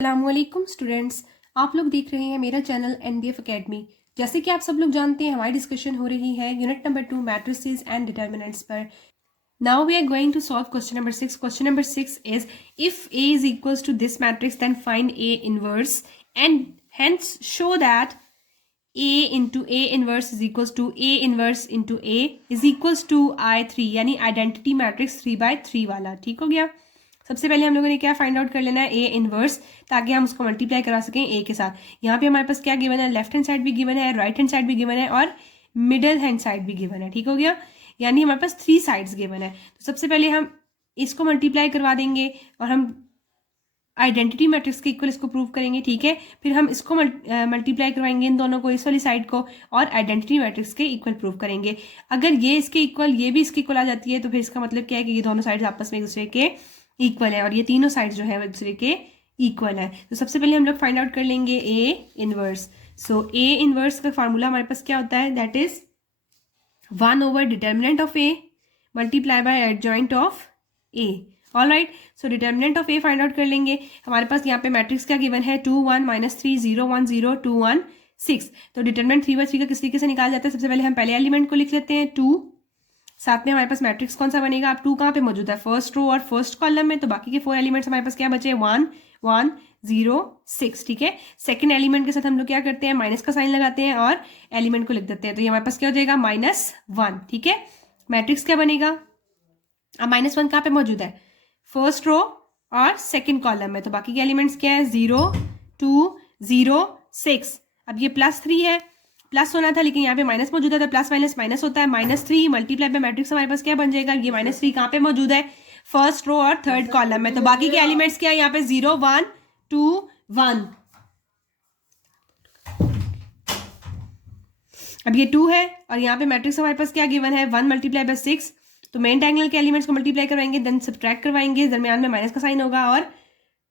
अस्सलामुअलैकुम स्टूडेंट्स, आप लोग देख रहे हैं मेरा चैनल एनबीएफ एकेडमी। जैसे कि आप सब लोग जानते हैं, हमारी डिस्कशन हो रही है unit number 2 matrices and determinants पर। Now we are going to solve question number 6। Question number 6 is if A is equals to this matrix then find A inverse and hence show that A into A inverse is equals to A inverse into A is equals to I3, यानी identity matrix 3/3 वाला। ठीक हो गया। सबसे पहले हम लोगों ने क्या फाइंड आउट कर लेना है, ए इनवर्स, ताकि हम उसको मल्टीप्लाई करा सकें ए के साथ। यहाँ पे हमारे पास क्या गिवन है, लेफ्ट हैंड साइड भी गिवन है, राइट हैंड साइड भी गिवन है और मिडल हैंड साइड भी गिवन है। ठीक हो गया, यानी हमारे पास 3 साइड्स गिवन है। तो सबसे पहले हम इसको मल्टीप्लाई करवा देंगे और हम आइडेंटिटी मैट्रिक्स के इक्वल इसको प्रूव करेंगे। ठीक है, फिर हम इसको मल्टीप्लाई करवाएंगे इन दोनों को, इस वाली साइड को, और आइडेंटिटी मैट्रिक्स के इक्वल प्रूव करेंगे। अगर ये इसके इक्वल, ये भी इसके इक्वल आ जाती है, तो फिर इसका मतलब क्या है कि ये दोनों साइड्स आपस में एक दूसरे के इक्वल है और ये तीनों साइड्स जो है वो एक दूसरे के इक्वल है। तो सबसे पहले हम लोग फाइंड आउट कर लेंगे A inverse. So A inverse का फार्मूला हमारे पास क्या होता है, that is 1 over determinant of A multiply by adjoint of A. Alright, so determinant of A find out कर लेंगे। हमारे पास यहाँ पे मैट्रिक्स क्या गिवन है, 2 1 -3 0 1 0 2 1 6। तो डिटर्मिनेंट 3/3 का किस तरीके से निकाल जाता है, सबसे पहले हम पहले एलिमेंट को लिख लेते हैं 2, साथ में हमारे पास मैट्रिक्स कौन सा बनेगा, अब 2 कहाँ पे मौजूद है, फर्स्ट रो और फर्स्ट कॉलम में, तो बाकी के 4 एलिमेंट्स हमारे पास क्या बचे, 1 1 0 6। ठीक है, सेकंड एलिमेंट के साथ हम लोग क्या करते हैं, माइनस का साइन लगाते हैं और एलिमेंट को लिख देते हैं, तो ये हमारे पास क्या हो जाएगा, -1। ठीक है, मैट्रिक्स क्या बनेगा, अब -1 कहाँ पे मौजूद है, फर्स्ट रो और सेकंड कॉलम में, तो बाकी के एलिमेंट्स क्या है, 0 2 0 6। अब ये +3 है, प्लस होना था लेकिन यहाँ पे माइनस मौजूद है, तो प्लस माइनस माइनस होता है, -3 मल्टीप्लाई बाय मैट्रिक्स हमारे पास क्या बन जाएगा, ये -3 कहाँ पे मौजूद है, फर्स्ट रो और थर्ड कॉलम में, तो बाकी के एलिमेंट्स क्या है, यहाँ पे 0 1 2 1। अब ये 2 है और यहाँ पे मैट्रिक्स हमारे पास क्या गिवन है, 1 मल्टीप्लाई बाय 6। तो मेन डायगोनल के एलिमेंट्स को मल्टीप्लाई करवाएंगे, देन सब्ट्रैक्ट करवाएंगे, दरमियान में माइनस का साइन होगा और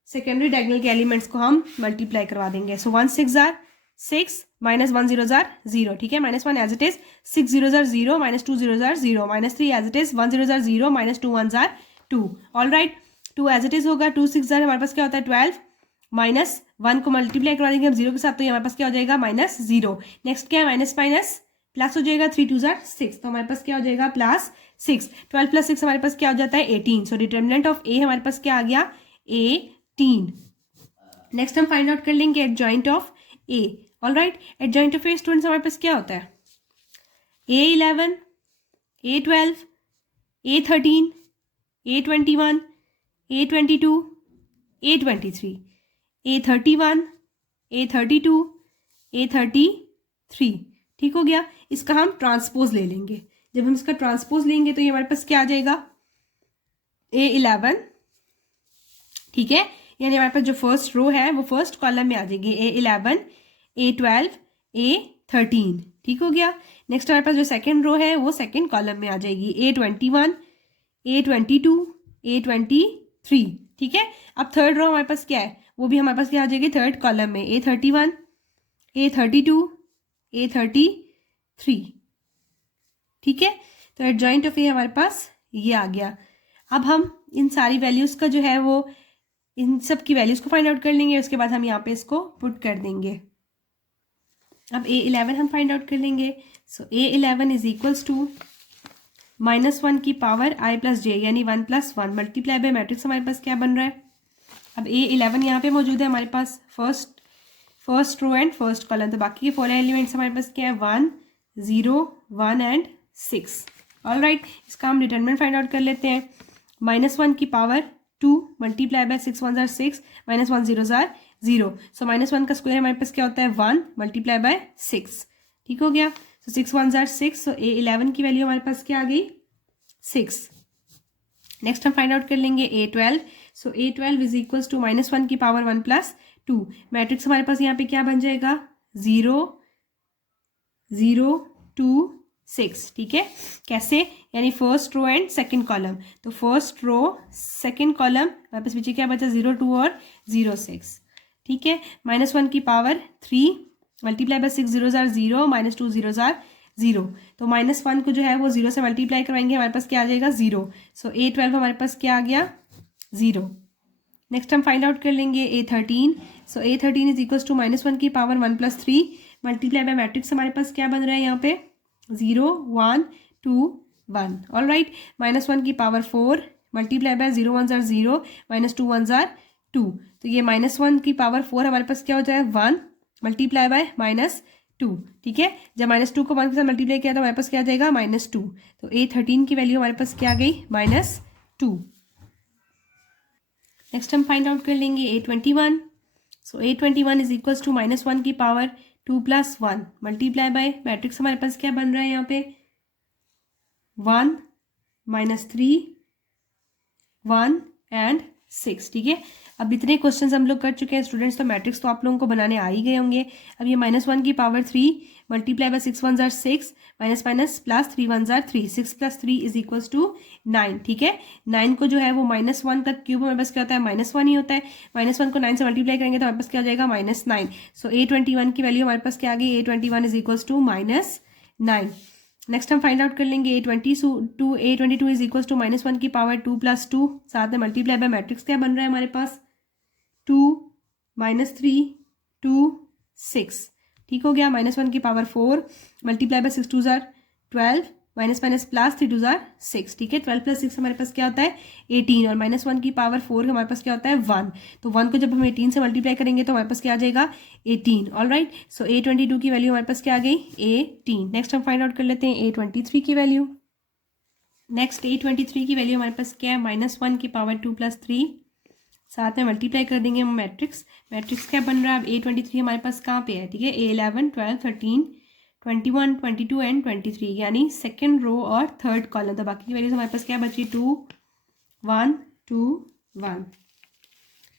सेकेंडरी डायगोनल के एलिमेंट्स को हम मल्टीप्लाई करवा देंगे। सो 1 6 जार 6 -1 0 जार 0। ठीक है, -1 एज इट इज, 6 0 जार 0 -2 0 जार 0, -3 एज इट इज, 1 0 जार 0 -2 1 जार 2। All right, 2 as it is होगा, 2 6 जार हमारे पास क्या होता है 12, -1 को मल्टीप्लाई करवा देंगे हम 0 के साथ, तो ये हमारे पास क्या हो जाएगा, -0। नेक्स्ट क्या है, माइनस माइनस प्लस हो जाएगा, 3 2 जार 6, तो हमारे पास क्या हो जाएगा, +6। 12 + 6 हमारे पास क्या हो जाता है, 18। सो डिटर्मिनेंट ऑफ ए हमारे पास क्या आ गया, 18। नेक्स्ट हम फाइंड आउट कर लेंगे adjoint of A. Alright, adjoint of A students हमारे पास क्या होता है, A11 A12 A13 A21 A22 A23 A31 A32 A33। ठीक हो गया, इसका हम ट्रांसपोज ले लेंगे। जब हम इसका ट्रांसपोज लेंगे तो ये हमारे पास क्या आ जाएगा, A11। ठीक है, यानी हमारे पास जो फर्स्ट रो है वो फर्स्ट कॉलम में आ जाएगी, A11 A12 A13। ठीक हो गया, नेक्स्ट हमारे पास जो सेकंड रो है वो सेकंड कॉलम में आ जाएगी, A21 A22 A23। ठीक है, अब थर्ड रो हमारे पास क्या है, वो भी हमारे पास क्या आ जाएगी, थर्ड कॉलम में, A31 A32 A33। ठीक है, तो एडजॉइंट ऑफ ए हमारे पास ये आ गया। अब हम इन सारी वैल्यूज का जो है वो, इन सब की वैल्यूज को फाइंड आउट कर लेंगे, उसके बाद हम यहाँ पे इसको पुट कर देंगे। अब A11 हम फाइंड आउट कर लेंगे। सो A11 इज इक्वल्स टू -1 की पावर i + j, यानी 1 + 1 मल्टीप्लाई बाय मैट्रिक्स हमारे पास क्या बन रहा है, अब A11 यहाँ पे मौजूद है हमारे पास, first row and first column, तो बाकी के 4 एलिमेंट्स हमारे पास क्या है, 1 0 1 एंड 6। ऑल राइट, इसका हम डिटर्मिनेंट फाइंड आउट कर लेते हैं। -1 की पावर 2 मल्टीप्लाई बाय 6 1 जार 6 -1 0 जार 0। सो -1 का स्क्वायर हमारे पास क्या होता है, 1 मल्टीप्लाई बाय 6। ठीक हो गया, सो 6 1 जार 6। सो A11 की वैल्यू हमारे पास क्या आ गई, 6। नेक्स्ट हम फाइंड आउट कर लेंगे A12। So A12 is equals to -1 की पावर 1 + 2। मैट्रिक्स हमारे पास यहाँ पे क्या बन जाएगा, 0 0 2 6। ठीक है, कैसे, यानी first row and second column, तो फर्स्ट रो सेकंड कॉलम वापस पीछे क्या बचा, 0 2 और 0 6। ठीक है, -1 की पावर 3 मल्टीप्लाई बाय 6 0 जार 0 -2 0 जार 0, तो -1 को जो है वो 0 से मल्टीप्लाई करवाएंगे, हमारे पास क्या आ जाएगा, 0। सो A12 हमारे पास क्या आ गया, 0। नेक्स्ट हम फाइंड आउट कर लेंगे A13. So A13 is equals to -1 की पावर 1 + 3 मल्टीप्लाई बाय मैट्रिक्स हमारे पास क्या बन रहा है यहाँ पे 0 1 2 1. All right. -1 की पावर 4 मल्टीप्लाई बाय 0 1 जार 0 -2 1 जार 2. तो ये -1 की पावर 4 हमारे पास क्या हो जाए 1 मल्टीप्लाई बाय -2. ठीक है. जब -2 को 1 के साथ मल्टीप्लाई किया तो हमारे पास क्या आ जाएगा -2. तो A13 की वैल्यू हमारे पास क्या आ गई -2. नेक्स्ट हम फाइंड आउट कर लेंगे A21. So A21 is equals to -1 की पावर 2 + 1 मल्टीप्लाई बाय मैट्रिक्स हमारे पास क्या बन रहा है यहाँ पे 1 -3 1 एंड 6. ठीक है. अब इतने क्वेश्चंस हम लोग कर चुके हैं स्टूडेंट्स, तो मैट्रिक्स तो आप लोगों को बनाने आ ही गए होंगे. अब ये -1 की पावर 3 मल्टीप्लाई बाय 6 1 जार 6 माइनस माइनस प्लस 3 1 जार 3 6 + 3 इज इक्वल्स टू 9. ठीक है. 9 को जो है वो -1 का क्यूब हमारे पास क्या होता है -1 ही होता है. -1 को 9 से मल्टीप्लाई करेंगे तो हमारे पास क्या हो जाएगा -9. सो A21 की वैल्यू हमारे पास क्या आ गई A21 is equals to -9. Next हम फाइंड आउट कर लेंगे A22 इज इक्वल्स टू -1 की पावर 2 + 2 साथ में मल्टीप्लाई बाय मैट्रिक्स क्या बन रहा है हमारे पास 2 -3 2 6. ठीक हो गया. -1 की power 4 multiply by 6 2 jar 12 minus minus plus 3 2 jar 6. ठीक है. 12 + 6 हमारे पास क्या होता है 18 और -1 की पावर 4 हमारे पास क्या होता है 1. तो 1 को जब हम 18 से मल्टीप्लाई करेंगे तो हमारे पास क्या आ जाएगा 18. All right. सो A22 की वैल्यू हमारे पास क्या आ गई 18. नेक्स्ट हम फाइंड आउट कर लेते हैं A23 की वैल्यू. नेक्स्ट A23 की वैल्यू हमारे पास क्या है -1 की पावर 2 + 3 साथ में मल्टीप्लाई कर देंगे हम मैट्रिक्स. मैट्रिक्स क्या बन रहा है अब A23 हमारे पास कहाँ पे है. ठीक है. A11 12 13 21 22 एंड 23 यानी सेकेंड रो और थर्ड कॉलम. तो बाकी की वैल्यूज हमारे पास क्या बची 2 1 2 1.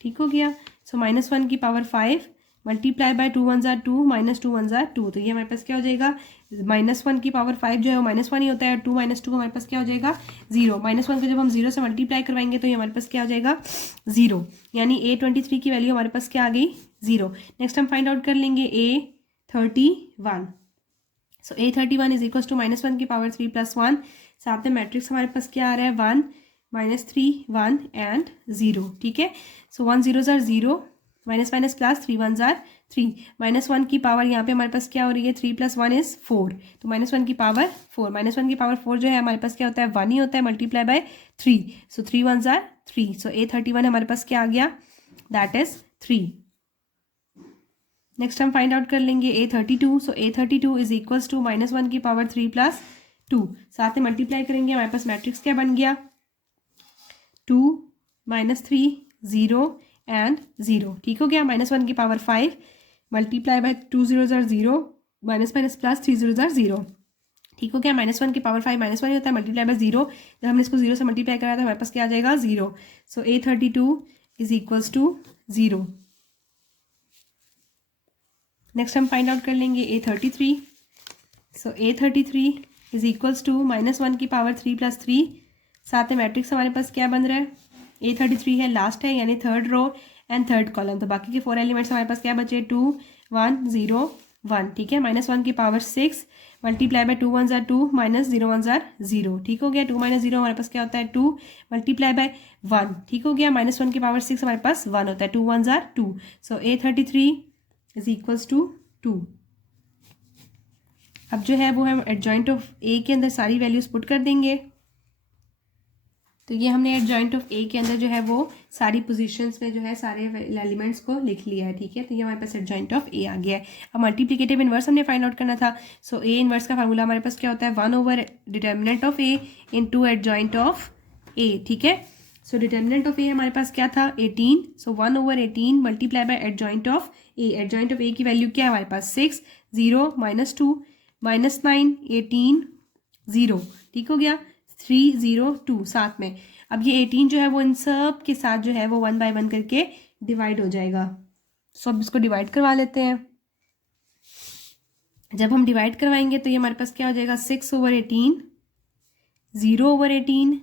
ठीक हो गया. सो -1 की पावर 5 मल्टीप्लाई बाय 2 1 जार 2 -2 1 जार 2. तो ये हमारे पास क्या हो जाएगा -1 की पावर 5 जो है वो -1 ही होता है. 2 -2 हमारे पास क्या हो जाएगा 0. -1 को जब हम 0 से मल्टीप्लाई करवाएंगे तो ये हमारे पास क्या हो जाएगा 0. यानी A23 की वैल्यू हमारे पास क्या आ गई 0. नेक्स्ट हम फाइंड आउट कर लेंगे A31. So A31 is equals to -1 की पावर 3 + 1 साथ में मैट्रिक्स हमारे पास क्या आ रहा है 1 -3 1 एंड 0. ठीक है. सो 1 0 जार 0 माइनस माइनस प्लस 3 1 जार 3. -1 की पावर यहाँ पे हमारे पास क्या हो रही है 3 + 1 इज 4. तो -1 की पावर 4 -1 की पावर 4 जो है हमारे पास क्या होता है 1 ही होता है मल्टीप्लाई बाय 3. सो 3 1 जार 3. सो A31 हमारे पास क्या आ गया दैट इज 3. नेक्स्ट हम फाइंड आउट कर लेंगे A32. So A32 is equals to -1 की पावर 3 + 2 साथ में मल्टीप्लाई करेंगे हमारे पास मैट्रिक्स क्या बन गया 2 -3 0 एंड 0. ठीक हो गया. -1 की पावर 5 मल्टीप्लाई बाय 2 0 जार 0 माइनस माइनस प्लस 3 0 जार 0. ठीक हो गया. -1 की पावर 5 -1 ही होता है मल्टीप्लाई बाय 0. जब हमने इसको 0 से मल्टीप्लाई कराया था हमारे पास क्या आ जाएगा 0. So A32 is equals to 0. Next हम फाइंड आउट कर लेंगे A33. So A33 is equals to -1 की पावर 3 + 3 साथ में मैट्रिक्स हमारे पास क्या बन रहा है A33 है लास्ट है यानी third row and third column. तो बाकी के 4 एलिमेंट्स हमारे पास क्या बचे 2 1 0 1. ठीक है. -1 की पावर 6 मल्टीप्लाई बाय 2 1 जार 2 -0 1 जार 0. ठीक हो गया. 2 - 0 हमारे पास क्या होता है 2 मल्टीप्लाई बाय 1. ठीक हो गया. -1 की पावर 6 हमारे पास 1 होता है 2 1 जार 2. So A33 is equals to 2. अब जो है वो हम एडजॉइंट ऑफ ए के अंदर सारी वैल्यूज पुट कर देंगे. तो ये हमने एडजॉइंट ऑफ ए के अंदर जो है वो सारी पोजीशंस में जो है सारे एलिमेंट्स को लिख लिया है. ठीक है. तो ये हमारे पास एडजॉइंट ऑफ ए आ गया है. अब मल्टीप्लिकेटिव इनवर्स हमने फाइंड आउट करना था. सो ए इनवर्स का फार्मूला हमारे पास क्या होता है 1 / determinant of A into adjoint of A. ठीक है. सो डिटर्मिनेंट ऑफ ए हमारे पास क्या था 18. So 1/18 multiply by adjoint of A. Adjoint of A की वैल्यू क्या है हमारे पास 6 0 -2 -9 18 0. ठीक हो गया. 3 0 2 साथ में. अब ये 18 जो है वो इन सब के साथ जो है वो 1 by 1 करके डिवाइड हो जाएगा. सो अब इसको डिवाइड करवा लेते हैं. जब हम डिवाइड करवाएंगे तो ये हमारे पास क्या हो जाएगा 6/18 0/18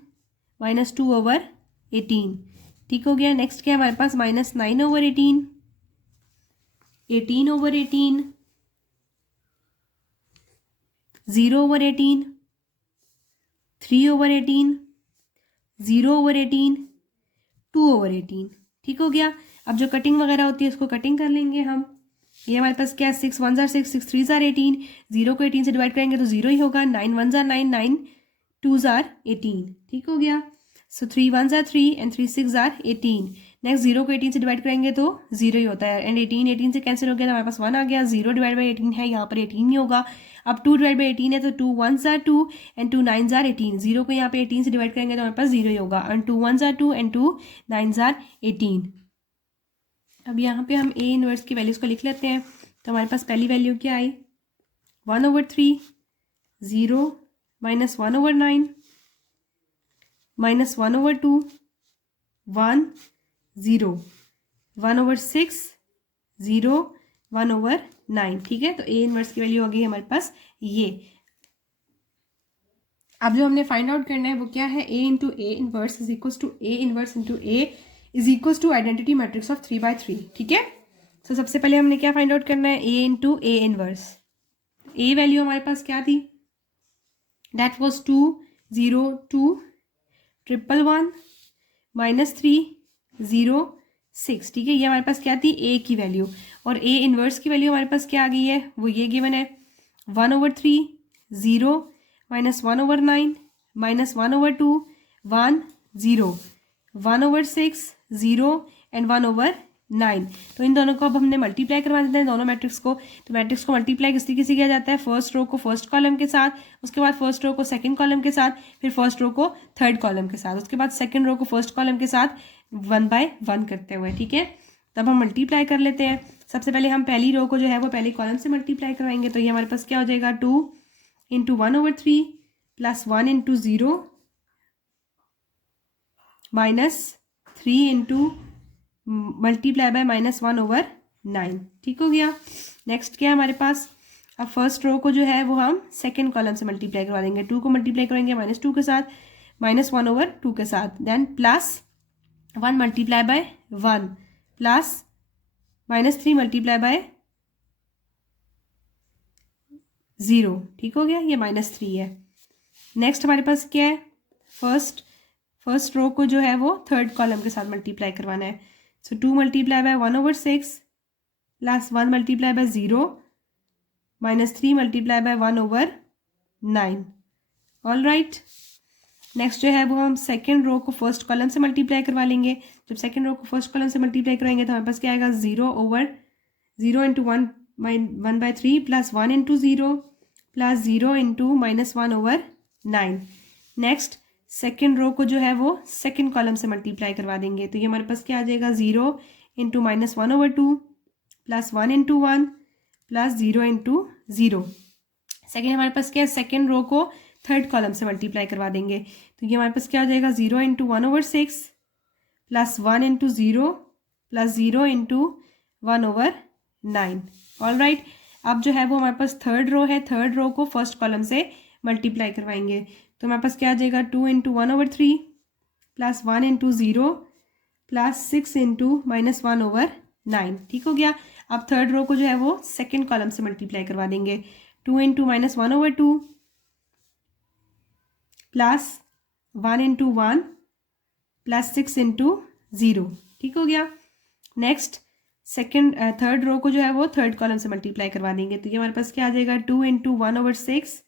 -2/18. ठीक हो गया. नेक्स्ट क्या है हमारे पास -9/18 18/18 0/18 3/18 0/18 2/18. ठीक हो गया। अब जो कटिंग वगैरह होती है उसको कटिंग कर लेंगे हम। ये हमारे पास क्या है, 6 1 जार 6, 6 3 जार 18, 0 को 18 से डिवाइड करेंगे तो 0 ही होगा। 9 1 जार 9, 9 2 जार 18, ठीक हो गया। सो 3 1 जार 3 एंड 3 6 जार 18। नेक्स्ट 0 को 18 से डिवाइड करेंगे तो 0 ही होता है, एंड 18 18 से कैंसिल हो गया तो हमारे पास 1 आ गया। 0 डिवाइड बाई 18 है, यहाँ पर 18 ही होगा। अब 2 डिवाइड बाई 18 है तो 2 1 जार 2 एंड 2 9 जार 18। 0 को यहाँ पे 18 से डिवाइड करेंगे तो हमारे पास 0 ही होगा, एंड 2 1 जार 2 एंड 2 9 जार 18। अब यहाँ पे हम ए इनवर्स की वैल्यूज़ को लिख लेते हैं। तो हमारे पास पहली वैल्यू क्या आई, 1/3, 0 माइनस 1/9 माइनस 1/2, 1 0 1/6 0 1/9, ठीक है। तो ए इनवर्स की वैल्यू हो गई हमारे पास ये। अब जो हमने फाइंड आउट करना है वो क्या है, A into A inverse is equal to A inverse into A is equal to identity matrix of 3/3, ठीक है। तो सबसे पहले हमने क्या फाइंड आउट करना है, A into A inverse. A value हमारे पास क्या थी, दैट वॉज 2 0 2 1 1 1 -3 0 6, ठीक है। ये हमारे पास क्या थी, ए की वैल्यू। और ए इनवर्स की वैल्यू हमारे पास क्या आ गई है, वो ये गिवन है 1/3 0 माइनस 1/9 माइनस 1/2 1 0 1/6 0 एंड 1/9। तो इन दोनों को अब हमने मल्टीप्लाई करवा देते हैं, दोनों मैट्रिक्स को। तो मैट्रिक्स को मल्टीप्लाई किस तरीके से किया जाता है, फर्स्ट रो को फर्स्ट कॉलम के साथ, उसके बाद फर्स्ट रो को सेकंड कॉलम के साथ, फिर फर्स्ट रो को थर्ड कॉलम के साथ, उसके बाद सेकंड रो को फर्स्ट कॉलम के साथ 1 बाय 1 करते हुए, ठीक है। तब हम मल्टीप्लाई कर लेते हैं। सबसे पहले हम पहली रो को जो है वो पहली कॉलम से मल्टीप्लाई करवाएंगे। तो ये हमारे पास क्या हो जाएगा, 2 into 1/3 plus 1 into 0 minus 3 into multiply by minus 1/9, ठीक हो गया। नेक्स्ट क्या है हमारे पास, अब फर्स्ट रो को जो है वो हम सेकंड कॉलम से मल्टीप्लाई करवा देंगे। 2 को मल्टीप्लाई करेंगे -2 के साथ, -1/2 के साथ, then plus 1 multiply by 1 plus -3 multiply by 0, ठीक हो गया। ये -3 है। नेक्स्ट हमारे पास क्या है, फर्स्ट रो को जो है वो थर्ड कॉलम के साथ मल्टीप्लाई करवाना है। सो 2 multiply by 1/6 plus 1 multiply by 0 -3 multiply bye 1/9, all right. Next जो है वो हम सेकेंड रो को फर्स्ट कॉलम से मल्टीप्लाई करवा लेंगे। जब सेकेंड रो को फर्स्ट कॉलम से मल्टीप्लाई कराएंगे तो हमारे पास क्या आएगा, 0/0 into 1/3 plus 1 into 0 plus 0 into -1/9। Next second row को जो है वो सेकेंड कॉलम से मल्टीप्लाई करवा देंगे। तो ये हमारे पास क्या आ जाएगा, 0 into -1/2 plus 1 into 1 plus 0 into 0। Second हमारे पास क्या है, सेकेंड रो को थर्ड कॉलम से मल्टीप्लाई करवा देंगे। तो ये हमारे पास क्या हो जाएगा, 0 into 1/6 plus 1 into 0 plus 0 into 1/9, all right. अब जो है वो हमारे पास थर्ड रो है, थर्ड रो को फर्स्ट कॉलम से मल्टीप्लाई करवाएंगे। तो हमारे पास क्या आ जाएगा, 2 into 1/3 plus 1 into 0 plus 6 into -1/9, ठीक हो गया। अब थर्ड रो को जो है वो सेकेंड कॉलम से मल्टीप्लाई करवा देंगे। 2 into -1/2 plus 1 into 1 plus 6 into 0, ठीक हो गया। नेक्स्ट थर्ड रो को जो है वो थर्ड कॉलम से मल्टीप्लाई करवा देंगे। तो ये हमारे पास क्या आ जाएगा, 2 into 1/6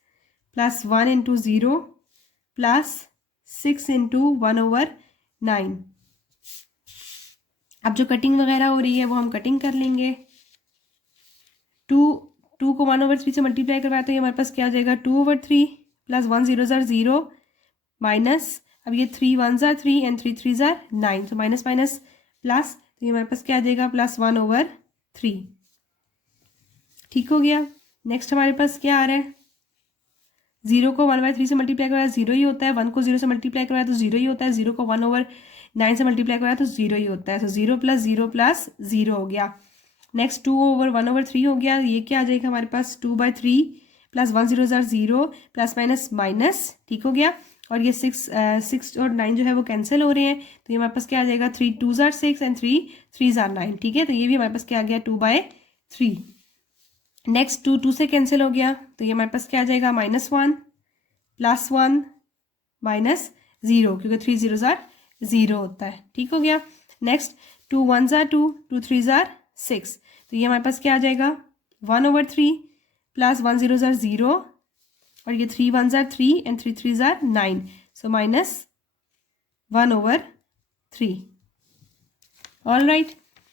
plus 1 into 0 plus 6 into 1/9। अब जो कटिंग वगैरह हो रही है वो हम कटिंग कर लेंगे। 2 को 1/3 से मल्टीप्लाई करवाया तो ये हमारे पास क्या आ जाएगा, 2/3 प्लस 1 0 ज़ार 0 माइनस, अब ये 3 1 ज़ार 3 एंड 3 3 ज़ार 9, तो माइनस माइनस प्लस, तो ये हमारे पास क्या आ जाएगा, प्लस 1/3, ठीक हो गया। नेक्स्ट हमारे पास क्या आ रहा है, 0 को 1/3 से मल्टीप्लाई करवाया 0 ही होता है, 1 को 0 से मल्टीप्लाई करवाया तो 0 ही होता है, 0 को 1/9 से मल्टीप्लाई करवाया तो 0 ही होता है। तो 0 प्लस 0 प्लस 0 हो गया। नेक्स्ट 2/1/3 हो गया, ये क्या आ जाएगा हमारे पास, 2/3 प्लस 1 0 ज़ार 0 प्लस माइनस माइनस, ठीक हो गया। और ये 6 और 9 जो है वो कैंसिल हो रहे हैं, तो ये हमारे पास क्या आ जाएगा, 3 2 ज़ार 6 एंड 3 3 ज़ार 9, ठीक है। तो ये भी हमारे पास क्या आ गया, 2/3। नेक्स्ट 2 2 से कैंसिल हो गया, तो ये हमारे पास क्या आ जाएगा, -1 प्लस 1 माइनस 0, क्योंकि 3 0 ज़ार 0 होता है, ठीक हो गया। Next 2 1s are 2, 2 3s are 6, तो ये हमारे पास क्या आ जाएगा 1/3 प्लस 1 0s are 0 और ये 3 1s are 3 and 3 3s are 9, so -1/3। All right,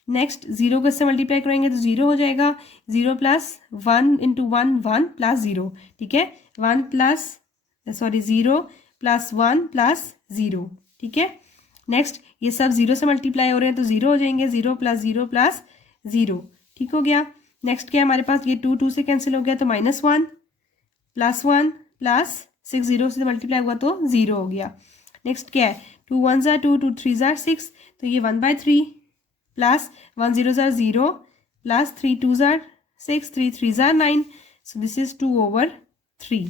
next 0 को इससे मल्टीप्लाई करेंगे तो 0 हो जाएगा, 0 प्लस 1 इंटू 1 1 प्लस 0, ठीक है, 0 प्लस 1 प्लस 0, ठीक है। नेक्स्ट ये सब 0 से मल्टीप्लाई हो रहे हैं तो 0 हो जाएंगे, 0 प्लस 0 प्लस 0, ठीक हो गया। नेक्स्ट क्या है हमारे पास, ये 2 2 से कैंसिल हो गया तो -1 प्लस 1 प्लस 6 0 से मल्टीप्लाई हुआ तो 0 हो गया। नेक्स्ट क्या है 2 1s are 2, 2 3s are 6, तो ये 1/3 plus 1 0s are 0 plus 3 2s are 6, 3 3s are 9, so this is 2/3।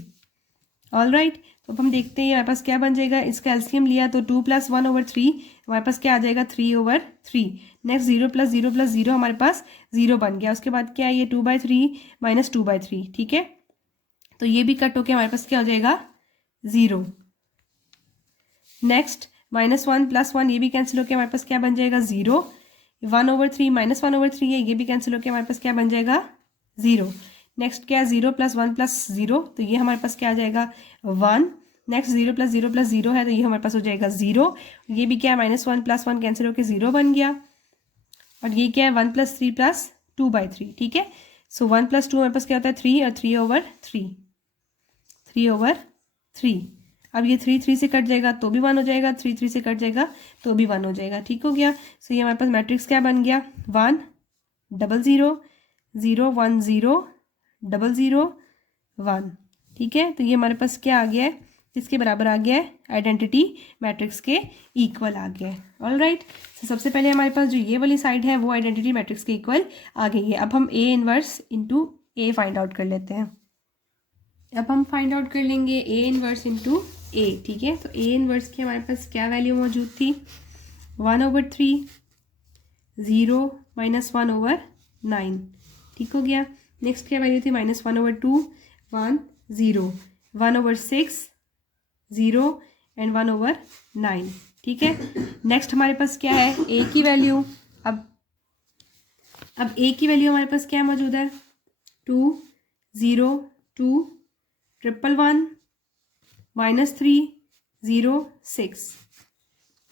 All right, तो अब हम देखते हैं हमारे पास क्या बन जाएगा, इसका एलसीएम लिया तो 2 + 1/3 हमारे पास क्या आ जाएगा 3/3। नेक्स्ट 0 + 0 + 0 हमारे पास 0 बन गया, उसके बाद क्या है ये 2/3 - 2/3, ठीक है, तो ये भी कट होके हमारे पास क्या हो जाएगा 0। नेक्स्ट -1 + 1 ये भी कैंसिल होके हमारे पास क्या बन जाएगा 0, 1/3 - 1/3 है, ये भी कैंसिल होके हमारे पास क्या बन जाएगा 0। नेक्स्ट क्या है 0 + 1 + 0, तो ये हमारे पास क्या आ जाएगा 1। नेक्स्ट 0 + 0 + 0 है तो ये हमारे पास हो जाएगा 0, ये भी क्या है -1 + 1 कैंसिल होके 0 बन गया, और ये क्या है 1 + 3 + 2/3, ठीक है, सो 1 + 2 हमारे पास क्या होता है 3 और 3/3। अब ये 3 3 से कट जाएगा तो भी 1 हो जाएगा, 3 3 से कट जाएगा तो भी 1 हो जाएगा, ठीक हो गया। सो ये हमारे पास मैट्रिक्स क्या बन गया 1 0 0 0 1 0 0 0 1, ठीक है, तो ये हमारे पास क्या आ गया है, किसके बराबर आ गया है, आइडेंटिटी मैट्रिक्स के इक्वल आ गया है। ऑल राइट, तो सबसे पहले हमारे पास जो ये वाली साइड है वो आइडेंटिटी मैट्रिक्स के इक्वल आ गई है। अब हम A inverse into A find out कर लेते हैं। अब हम फाइंड आउट कर लेंगे A इनवर्स इंटू A, ठीक है, तो A इनवर्स की हमारे पास क्या वैल्यू मौजूद थी 1/3 0 -1/9, ठीक हो गया। नेक्स्ट क्या वैल्यू थी -1/2 1 0 1/6 0 एंड 1/9, ठीक है। नेक्स्ट हमारे पास क्या है A की वैल्यू, अब A की वैल्यू हमारे पास क्या मौजूद है 2 0 2 111 -3 0 6,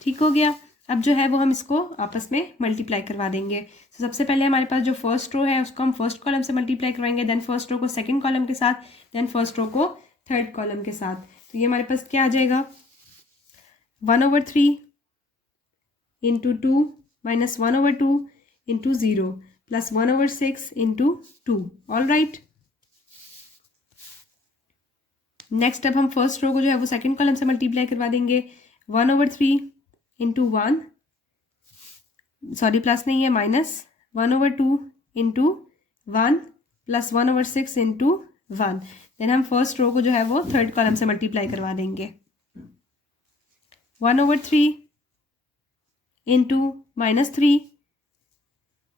ठीक हो गया। अब जो है वो हम इसको आपस में मल्टीप्लाई करवा देंगे। तो सबसे पहले हमारे पास जो फर्स्ट रो है उसको हम फर्स्ट कॉलम से मल्टीप्लाई करवाएंगे, देन फर्स्ट रो को सेकंड कॉलम के साथ, देन फर्स्ट रो को थर्ड कॉलम के साथ। तो ये हमारे पास क्या आ जाएगा 1/3 into 2 -1/2 into 0 plus 1/6 into 2। All right, next अब हम फर्स्ट रो को जो है वो सेकंड कॉलम से मल्टीप्लाई करवा देंगे 1/3 इंटू 1, सॉरी प्लस नहीं है -1/2 इंटू 1 प्लस 1/6 इंटू 1, देन हम फर्स्ट रो को जो है वो थर्ड कॉलम से मल्टीप्लाई करवा देंगे 1/3 into -3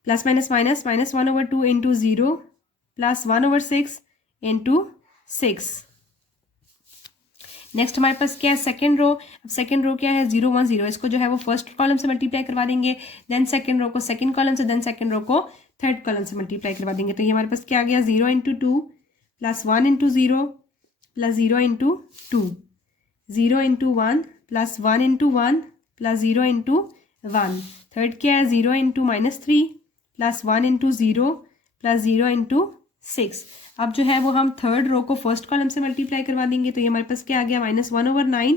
plus -1/2 into 0 plus 1/6 into 6। Next हमारे पास क्या है सेकंड रो, अब सेकंड रो क्या है 0 1 0, इसको जो है वो फर्स्ट कॉलम से मल्टीप्लाई करवा देंगे, देन सेकंड रो को सेकंड कॉलम से, देन सेकंड रो को थर्ड कॉलम से मल्टीप्लाई करवा देंगे। तो ये हमारे पास क्या आ गया 0 × 2 plus 1 × 0 plus 0 × 2, 0 × 1 plus 1 × 1 plus 0 × 1, third क्या है 0 × -3 प्लस 1 × 0 प्लस 0 × 6। अब जो है वो हम थर्ड रो को फर्स्ट कॉलम से मल्टीप्लाई करवा देंगे, तो ये हमारे पास क्या आ गया -1/9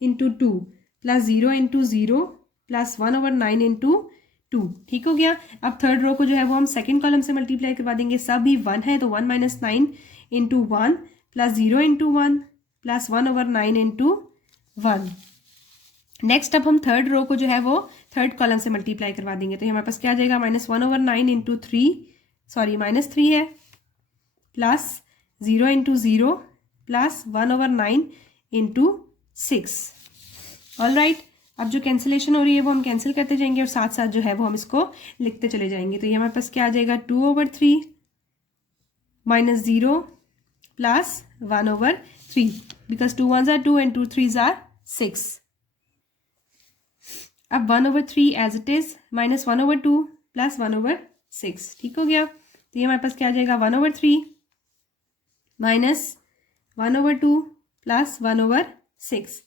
इंटू 2 प्लस 0 × 0 प्लस 1/9 इंटू 2, ठीक हो गया। अब थर्ड रो को जो है वो हम सेकंड कॉलम से मल्टीप्लाई करवा देंगे, सभी 1 है तो 1 - 9 into 1 plus 0 × 1 plus 1/9 into 1। Next अब हम थर्ड रो को जो है वो थर्ड कॉलम से मल्टीप्लाई करवा देंगे, तो ये हमारे पास क्या आ जाएगा -1/9 इंटू 3, सॉरी -3 है, plus 0 × 0 plus 1/9 into 6। All right, अब जो कैंसिलेशन हो रही है वो हम कैंसिल करते जाएंगे और साथ साथ जो है वो हम इसको लिखते चले जाएंगे। तो ये हमारे पास क्या आ जाएगा 2/3 -0 plus 1/3, because 2 1s are 2 and 2 3s are 6। अब 1/3 एज इट इज -1/2 प्लस 1/6, ठीक हो गया। तो ये हमारे पास क्या आ जाएगा 1/3 -1/2 प्लस 1/6।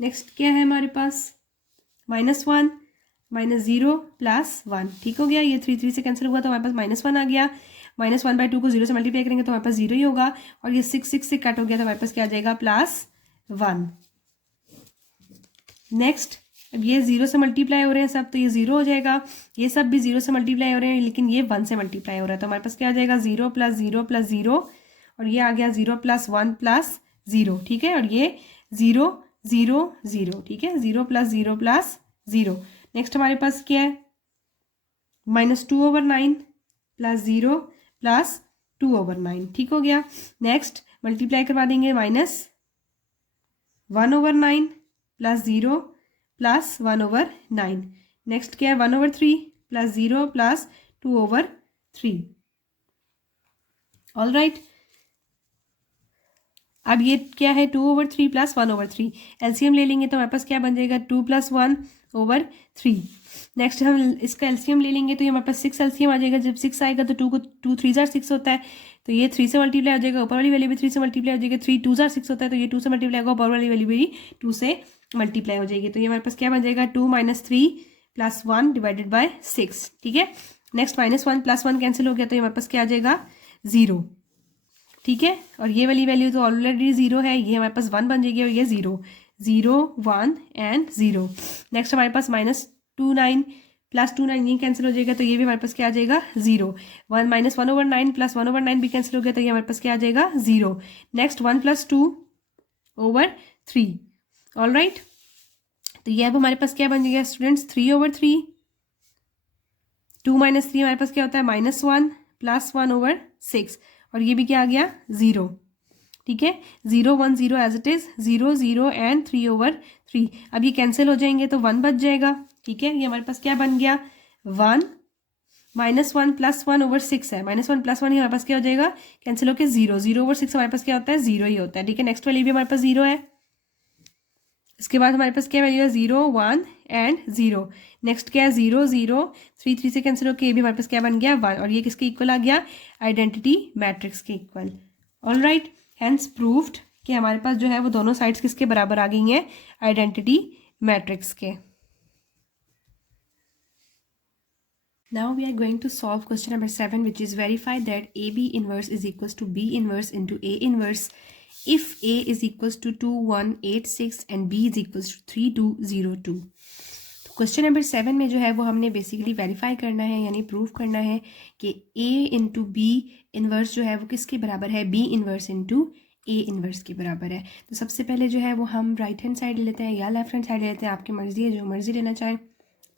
नेक्स्ट क्या है हमारे पास -1 -0 प्लस 1, ठीक हो गया। ये 3 से कैंसिल हुआ तो हमारे पास -1 आ गया। -1/2 को 0 से मल्टीप्लाई करेंगे तो हमारे पास 0 ही होगा, और ये 6 से कट हो गया तो हमारे पास क्या आ जाएगा +1। नेक्स्ट अब ये 0 से मल्टीप्लाई हो रहे हैं सब, तो ये 0 हो जाएगा। ये सब भी 0 से मल्टीप्लाई हो रहे हैं, लेकिन ये 1 से मल्टीप्लाई हो रहा है, तो हमारे पास क्या आ जाएगा 0 + 0 + 0, और ये आ गया 0 + 1 + 0, ठीक है। और ये 0 0 0, ठीक है, 0 + 0 + 0। नेक्स्ट हमारे पास क्या है -2/9 + 0 + 2/9, ठीक हो गया। नेक्स्ट मल्टीप्लाई करवा देंगे -1/9 + 0 + 1/9। नेक्स्ट क्या है 1/3 + 0 + 2/3। ऑल राइट, अब ये क्या है 2/3 + 1/3। एलसीएम ले लेंगे तो हमारे पास क्या बन जाएगा 2 + 1/3। नेक्स्ट हम इसका एलसीएम ले लेंगे तो ये हमारे पास 6 एलसीएम आ जाएगा। जब 6 आएगा तो 2 को 2 3 जार 6 होता है, तो ये 3 से मल्टीप्लाई हो जाएगा, ऊपर वाली वैल्यू भी 3 से मल्टीप्लाई हो जाएगी। 3 2 जार 6 होता है, तो ये 2 से मल्टीप्लाई होगा, ऊपर वाली वैल्यू भी 2 से मल्टीप्लाई हो जाएगी। तो ये हमारे पास क्या बन जाएगा 2 - 3 + 1 / 6, ठीक है। नेक्स्ट -1 + 1 कैंसिल हो गया, तो ये हमारे पास क्या आ जाएगा 0, ठीक है। और ये वाली वैल्यू तो ऑलरेडी 0 है, ये हमारे पास 1 बन जाएगी, और ये 0 0 1 एंड 0। नेक्स्ट हमारे पास -29 + 29 ये कैंसिल हो जाएगा, तो ये भी हमारे पास क्या आ जाएगा 0। 1 -1/9 + 1/9 भी कैंसिल हो गया, तो ये हमारे पास क्या आ जाएगा 0। नेक्स्ट 1 + 2/3। ऑल राइट, तो ये अब हमारे पास क्या बन जाएगा स्टूडेंट्स 3/3। 2 - 3 हमारे पास क्या होता है -1 + 1/6, और ये भी क्या आ गया 0, ठीक है। 0 1 0 एज इट इज, 0 0 एंड 3/3। अब ये कैंसिल हो जाएंगे तो 1 बच जाएगा, ठीक है। ये हमारे पास क्या बन गया 1 -1 + 1/6 है। -1 + 1 हमारे पास क्या हो जाएगा कैंसिल होकर 0, 0/6 हमारे पास क्या होता है 0 ही होता है, ठीक है। नेक्स्ट वाली भी हमारे पास 0 है। इसके बाद हमारे पास क्या वैल्यू है 0 1 एंड 0। नेक्स्ट क्या है 0 0, 3 3 से कैंसिल होकर ये भी हमारे पास क्या बन गया 1, और ये किसके इक्वल आ गया आइडेंटिटी मैट्रिक्स के equal. All right, hence proved कि हमारे पास जो है वो दोनों साइड्स किसके बराबर आ गई हैं आइडेंटिटी मैट्रिक्स के। Now we are going to solve question number 7, which is verify that AB inverse is equals to B inverse into A inverse if A is equals to 2186 and B is equals to 3202। तो question number 7 में जो है वो हमने basically verify करना है, यानी prove करना है कि A इंटू बी इन्वर्स जो है वो किसके बराबर है B inverse into A inverse के बराबर है। तो सबसे पहले जो है वो हम राइट हैंड साइड लेते हैं या लेफ्ट हैंड साइड लेते हैं, आपकी मर्जी है, जो मर्जी लेना चाहें।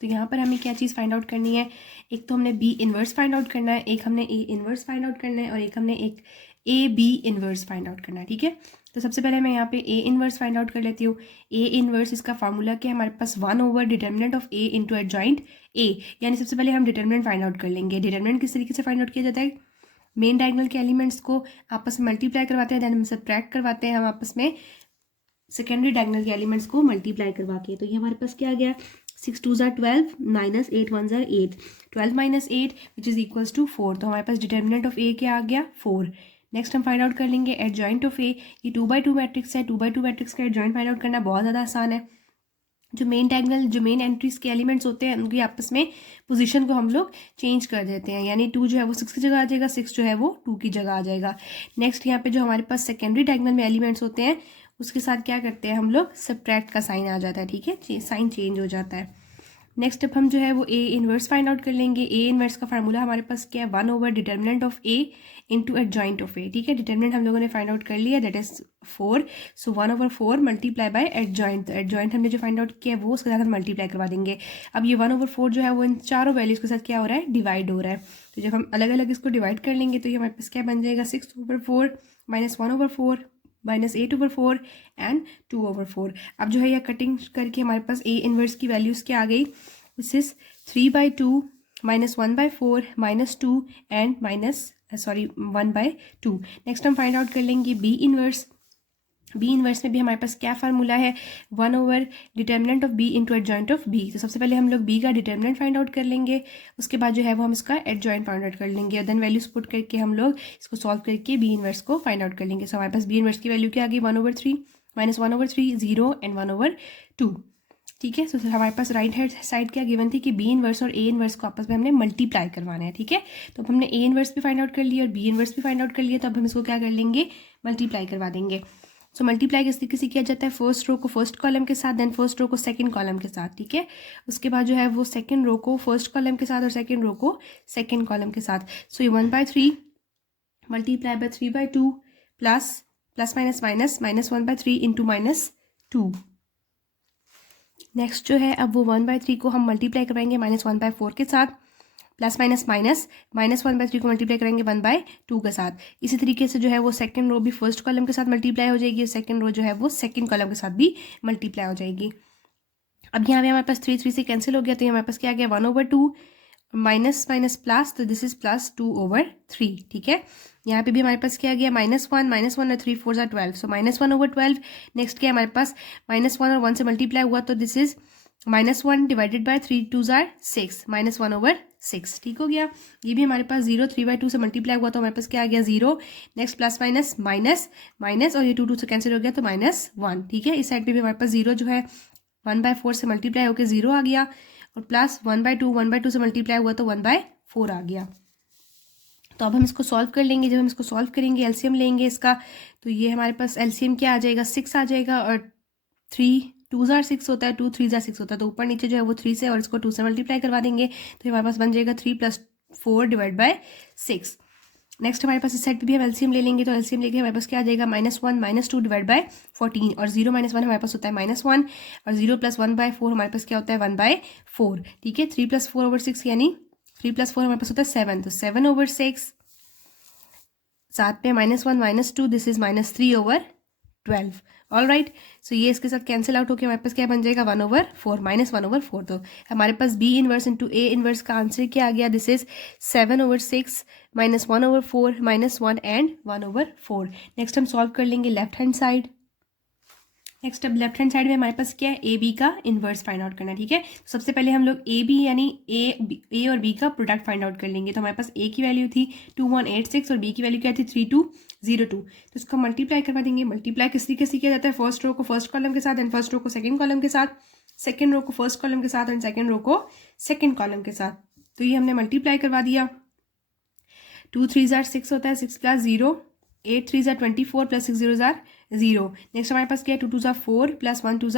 तो यहाँ पर हमें क्या चीज़ फाइंड आउट करनी है, एक तो हमने B इन्वर्स फाइंड आउट करना है, एक हमने A इन्वर्स फाइंड आउट करना है, और एक हमने एक AB इन्वर्स फाइंड आउट करना है, ठीक है। तो सबसे पहले मैं यहाँ पे A इन्वर्स फाइंड आउट कर लेती हूँ। A इन्वर्स इसका फार्मूला क्या है हमारे पास 1 determinant of A into adjoint A, यानी सबसे पहले हम डिटर्मिनेंट फाइंड आउट कर लेंगे। डिटर्मिनेंट किस तरीके से फाइंड आउट किया जाता है, मेन डायगोनल के एलिमेंट्स को आपस में मल्टीप्लाई करवाते हैं, देन हम सब्ट्रैक्ट करवाते हैं हम आपस में सेकेंडरी डायगोनल के एलिमेंट्स को मल्टीप्लाई करवा के। तो ये हमारे पास क्या आ गया 6 2 ज़ार 12 - 8 1 ज़ार 8, 12 - 8 विच इज़ इक्वल्स टू 4। तो हमारे पास डिटर्मिनेंट ऑफ ए क्या आ गया 4। नेक्स्ट हम फाइंड आउट कर लेंगे एडजॉइंट ऑफ ए। ये 2/2 मैट्रिक्स है, 2/2 मैट्रिक्स का एडजॉइंट फाइंड आउट करना बहुत ज़्यादा आसान है। जो मेन डायगोनल जो मेन एंट्रीज के एलिमेंट्स होते हैं उनकी आपस में पोजीशन को हम लोग चेंज कर देते हैं, यानी 2 जो है वो 6 की जगह आ जाएगा, 6 जो है वो 2 की जगह आ जाएगा। नेक्स्ट यहाँ पे जो हमारे पास सेकेंडरी डायगोनल में एलिमेंट्स होते हैं उसके साथ क्या करते हैं हम लोग सब्ट्रैक्ट का साइन आ जाता है, ठीक है, साइन चेंज हो जाता है। नेक्स्ट अब हम जो है वो ए इन्वर्स फाइंड आउट कर लेंगे। ए इन्वर्स का फार्मूला हमारे पास क्या है 1 determinant of A into adjoint of A, ठीक है। डिटर्मिनेंट हम लोगों ने फाइंड आउट कर लिया, that is 4, so 1/4 multiply by adjoint. तो एडजॉइंट हमने जो फाइंड आउट किया है वो उसके साथ हम मल्टीप्लाई करवा देंगे। अब ये 1/4 जो है वो इन चारों वैल्यूज़ के साथ क्या हो रहा है डिवाइड हो रहा है। तो जब हम अलग अलग इसको डिवाइड कर लेंगे तो ये हमारे पास क्या बन जाएगा 6/4 -1/4 -8/4 एंड 2/4। अब जो है यह कटिंग करके हमारे पास ए इन्वर्स की वैल्यूज़ क्या आ गई, दिस इज 3/2 -1/4 -2 एंड -1/2। नेक्स्ट हम फाइंड आउट कर लेंगे बी इन्वर्स। बी इनवर्स में भी हमारे पास क्या फार्मूला है, 1 over determinant of B into adjoint of B. तो सबसे पहले हम लोग बी का डिटर्मिनेंट फाइंड आउट कर लेंगे, उसके बाद जो है वो हम इसका एडजॉइंट फाइंड आउट कर लेंगे, और देन वैल्यूज पुट करके हम लोग इसको सॉल्व करके बी इनवर्स को फाइंड आउट कर लेंगे। सो हमारे पास बी इनवर्स की वैल्यू क्या आ गई, 1/3 माइनस 1/3 0 एंड 1/2। ठीक है, सो हमारे पास राइट हैंड साइड क्या गिवन थी कि बी इनवर्स और ए इनवर्स को आपस में हमने मल्टीप्लाई करवाना है। ठीक है, तो अब हमने ए इनवर्स भी फाइंड आउट कर लिया और बी इनवर्स भी फाइंड आउट कर लिया, तो अब हम इसको क्या कर लेंगे, मल्टीप्लाई करवा देंगे। सो मल्टीप्लाई किस तरीके से किया जाता है, फर्स्ट रो को फर्स्ट कॉलम के साथ, देन फर्स्ट रो को सेकंड कॉलम के साथ। ठीक है, उसके बाद जो है वो सेकंड रो को फर्स्ट कॉलम के साथ और सेकंड रो को सेकंड कॉलम के साथ। सो ये 1/3 multiply by 3/2 plus plus minus minus minus 1/3 into -2। Next जो है अब वो 1/3 को हम मल्टीप्लाई करवाएंगे -1/4 के साथ, प्लस माइनस माइनस माइनस 1/3 को मल्टीप्लाई करेंगे 1/2 के साथ। इसी तरीके से जो है वो सेकंड रो भी फर्स्ट कॉलम के साथ मल्टीप्लाई हो जाएगी और सेकंड रो जो है वो सेकंड कॉलम के साथ भी मल्टीप्लाई हो जाएगी। अब यहाँ पे हमारे पास 3 से कैंसिल हो गया, तो हमारे पास क्या आ गया, 1/2 माइनस माइनस प्लस, तो दिस इज प्लस 2/3। ठीक है, यहाँ पे भी हमारे पास क्या आ गया, -1 और 3 4 12, सो -1/12। नेक्स्ट क्या है हमारे पास, -1 और 1 से मल्टीप्लाई हुआ, तो दिस इज -1 डिवाइडेड बाय 3 2 6 -1/6। ठीक हो गया, ये भी हमारे पास 0 3/2 से मल्टीप्लाई हुआ, तो हमारे पास क्या आ गया 0। Next plus minus minus minus और ये 2 से कैंसिल हो गया, तो -1। ठीक है, इस साइड पे भी हमारे पास 0 जो है 1/4 से मल्टीप्लाई होकर 0 आ गया, और प्लस 1/2 से मल्टीप्लाई हुआ तो 1/4 आ गया। तो अब हम इसको सॉल्व कर लेंगे, जब हम इसको सॉल्व करेंगे एलसीएम लेंगे इसका, तो ये हमारे पास एलसीएम क्या आ जाएगा, 6 आ जाएगा, और 3 2 6 होता है, 2 3 6 होता है, तो ऊपर नीचे जो है वो 3 से और इसको 2 से मल्टीप्लाई करवा देंगे, तो हमारे पास बन जाएगा 3 + 4 डिवाइड बाय 6। नेक्स्ट हमारे पास इस साइड पे भी हम एलसीएम ले लेंगे, तो एलसीएम लेके हमारे पास क्या आ जाएगा, -1 -2 डिवाइड बाय 14, और 0 - 1 हमारे पास होता है -1, और 0 + 1/4 हमारे पास क्या होता है 1/4। ठीक है, 3 + 4/6 यानी 3 + 4 हमारे पास होता है 7, तो 7/6। साथ पे -1 -2, this is -3/12। All right, so ये इसके साथ कैंसिल आउट होकर हमारे पास क्या बन जाएगा, 1/4 -1/4। तो हमारे पास B inverse into A inverse का आंसर क्या आ गया, दिस इज 7/6 -1/4 -1 एंड 1/4। नेक्स्ट हम सॉल्व कर लेंगे लेफ्ट हैंड साइड। नेक्स्ट अब लेफ्ट हैंड साइड में हमारे पास क्या है, ए बी का इनवर्स फाइंड आउट करना है। ठीक है, तो सबसे पहले हम लोग ए बी यानी ए और बी का प्रोडक्ट फाइंड आउट कर लेंगे। तो हमारे पास ए की वैल्यू थी 2186 और बी की वैल्यू क्या थी 3202, तो इसको मल्टीप्लाई करवा देंगे। मल्टीप्लाई किस तरीके से किया जाता है, फर्स्ट रो को फर्स्ट कॉलम के साथ एंड फर्स्ट रो को सेकंड कॉलम के साथ, सेकंड रो को फर्स्ट कॉलम के साथ एंड सेकंड रो को सेकंड कॉलम के साथ। तो ये हमने मल्टीप्लाई करवा दिया, 2 3 6 होता है, 6 + 0, 8 3 24 + 6 0 0। नेक्स्ट हमारे पास क्या है, 2 2 4 + 1 2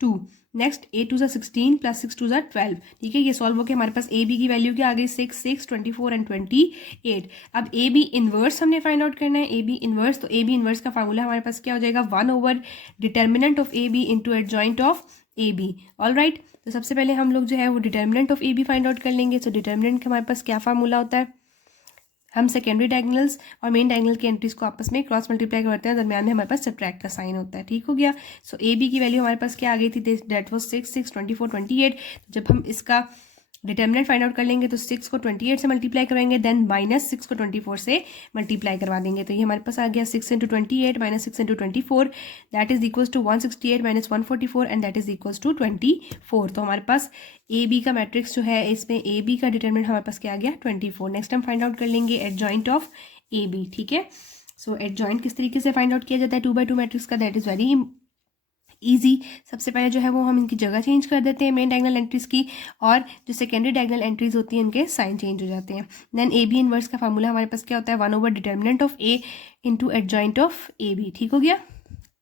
2। नेक्स्ट 8 2 16 + 6 2 12। ठीक है, ये सॉल्व होकर हमारे पास ए बी की वैल्यू क्या आ गई, 6 6 24 एंड 28। अब ए बी इनवर्स हमने फाइंड आउट करना है, ए बी इनवर्स। तो ए बी इनवर्स का फार्मूला हमारे पास क्या हो जाएगा, 1 over determinant of A B into adjoint of A B. All right, तो सबसे पहले हम लोग जो है वो determinant of A B find out कर लेंगे। तो डिटर्मिनेंट का हमारे पास क्या फार्मूला होता है, हम सेकेंडरी डायगोनल्स और मेन डायगोनल की एंट्रीज को आपस में क्रॉस मल्टीप्लाई करते हैं, दरमियान में हमारे पास सब्ट्रैक्ट का साइन होता है। ठीक हो गया, सो ए बी की वैल्यू हमारे पास क्या आ गई थी, दैट वाज 6 6 24 28। जब हम इसका डिटर्मिनेंट फाइंड आउट कर लेंगे तो 6 को 28 से मल्टीप्लाई करेंगे, देन -6 को 24 से मल्टीप्लाई करवा देंगे, तो ये हमारे पास आ गया 6 × 28 -6 × 24, that is equals to 168 - 144 and that is equals to 24। तो हमारे पास ए बी का मैट्रिक्स जो है, इसमें ए बी का डिटर्मिनेंट हमारे पास क्या आ गया 24। नेक्स्ट हम फाइंड आउट कर लेंगे एडजॉइंट ऑफ ए बी। ठीक है, सो एडजॉइंट किस तरीके से फाइंड आउट किया जाता है 2/2 मैट्रिक्स का, दैट इज वेरी ईजी। सबसे पहले जो है वो हम इनकी जगह चेंज कर देते हैं मेन डायगोनल एंट्रीज की, और जो सेकेंडरी डायगोनल एंट्रीज होती हैं इनके साइन चेंज हो जाते हैं। देन ए बी इनवर्स का फार्मूला हमारे पास क्या होता है, 1 over determinant of A into adjoint of A B. ठीक हो गया,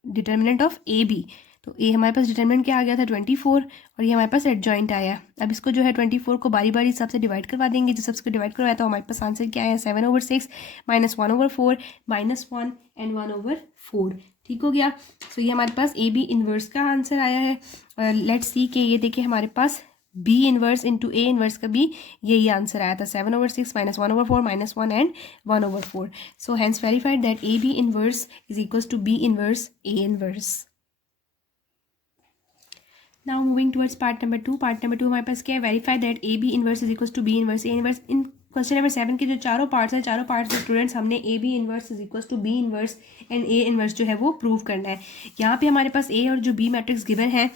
डिटर्मिनेंट ऑफ ए बी, तो ए हमारे पास डिटर्मिनेंट क्या आ गया था 24, और ये हमारे पास एडजॉइंट आया। अब इसको जो है 24 को बारी बारी सबसे डिवाइड करवा देंगे, जब सबसे डिवाइड करवाया तो हमारे पास आंसर क्या आया, 7/6 -1/4 -1 एंड 1/4। ठीक हो गया, सो ये हमारे पास ए बी इनवर्स का आंसर आया है। लेट्स सी कि ये देखिए हमारे पास B inverse into A inverse का भी यही आंसर आया था, 7/6 -1/4 -1 and 1/4। So hence verified that A B inverse is equals to B inverse A inverse. Now moving towards part number 2। Part number 2 हमारे पास क्या है, verify that A B inverse is equals to B inverse A inverse. इन question number 7 के जो चारों parts हैं, चारों पार्ट्स में स्टूडेंट्स हमने A B inverse is equal to B inverse and A inverse जो है वो प्रूव करना है। यहाँ पे हमारे पास ए और जो बी मैट्रिक्स गिवन है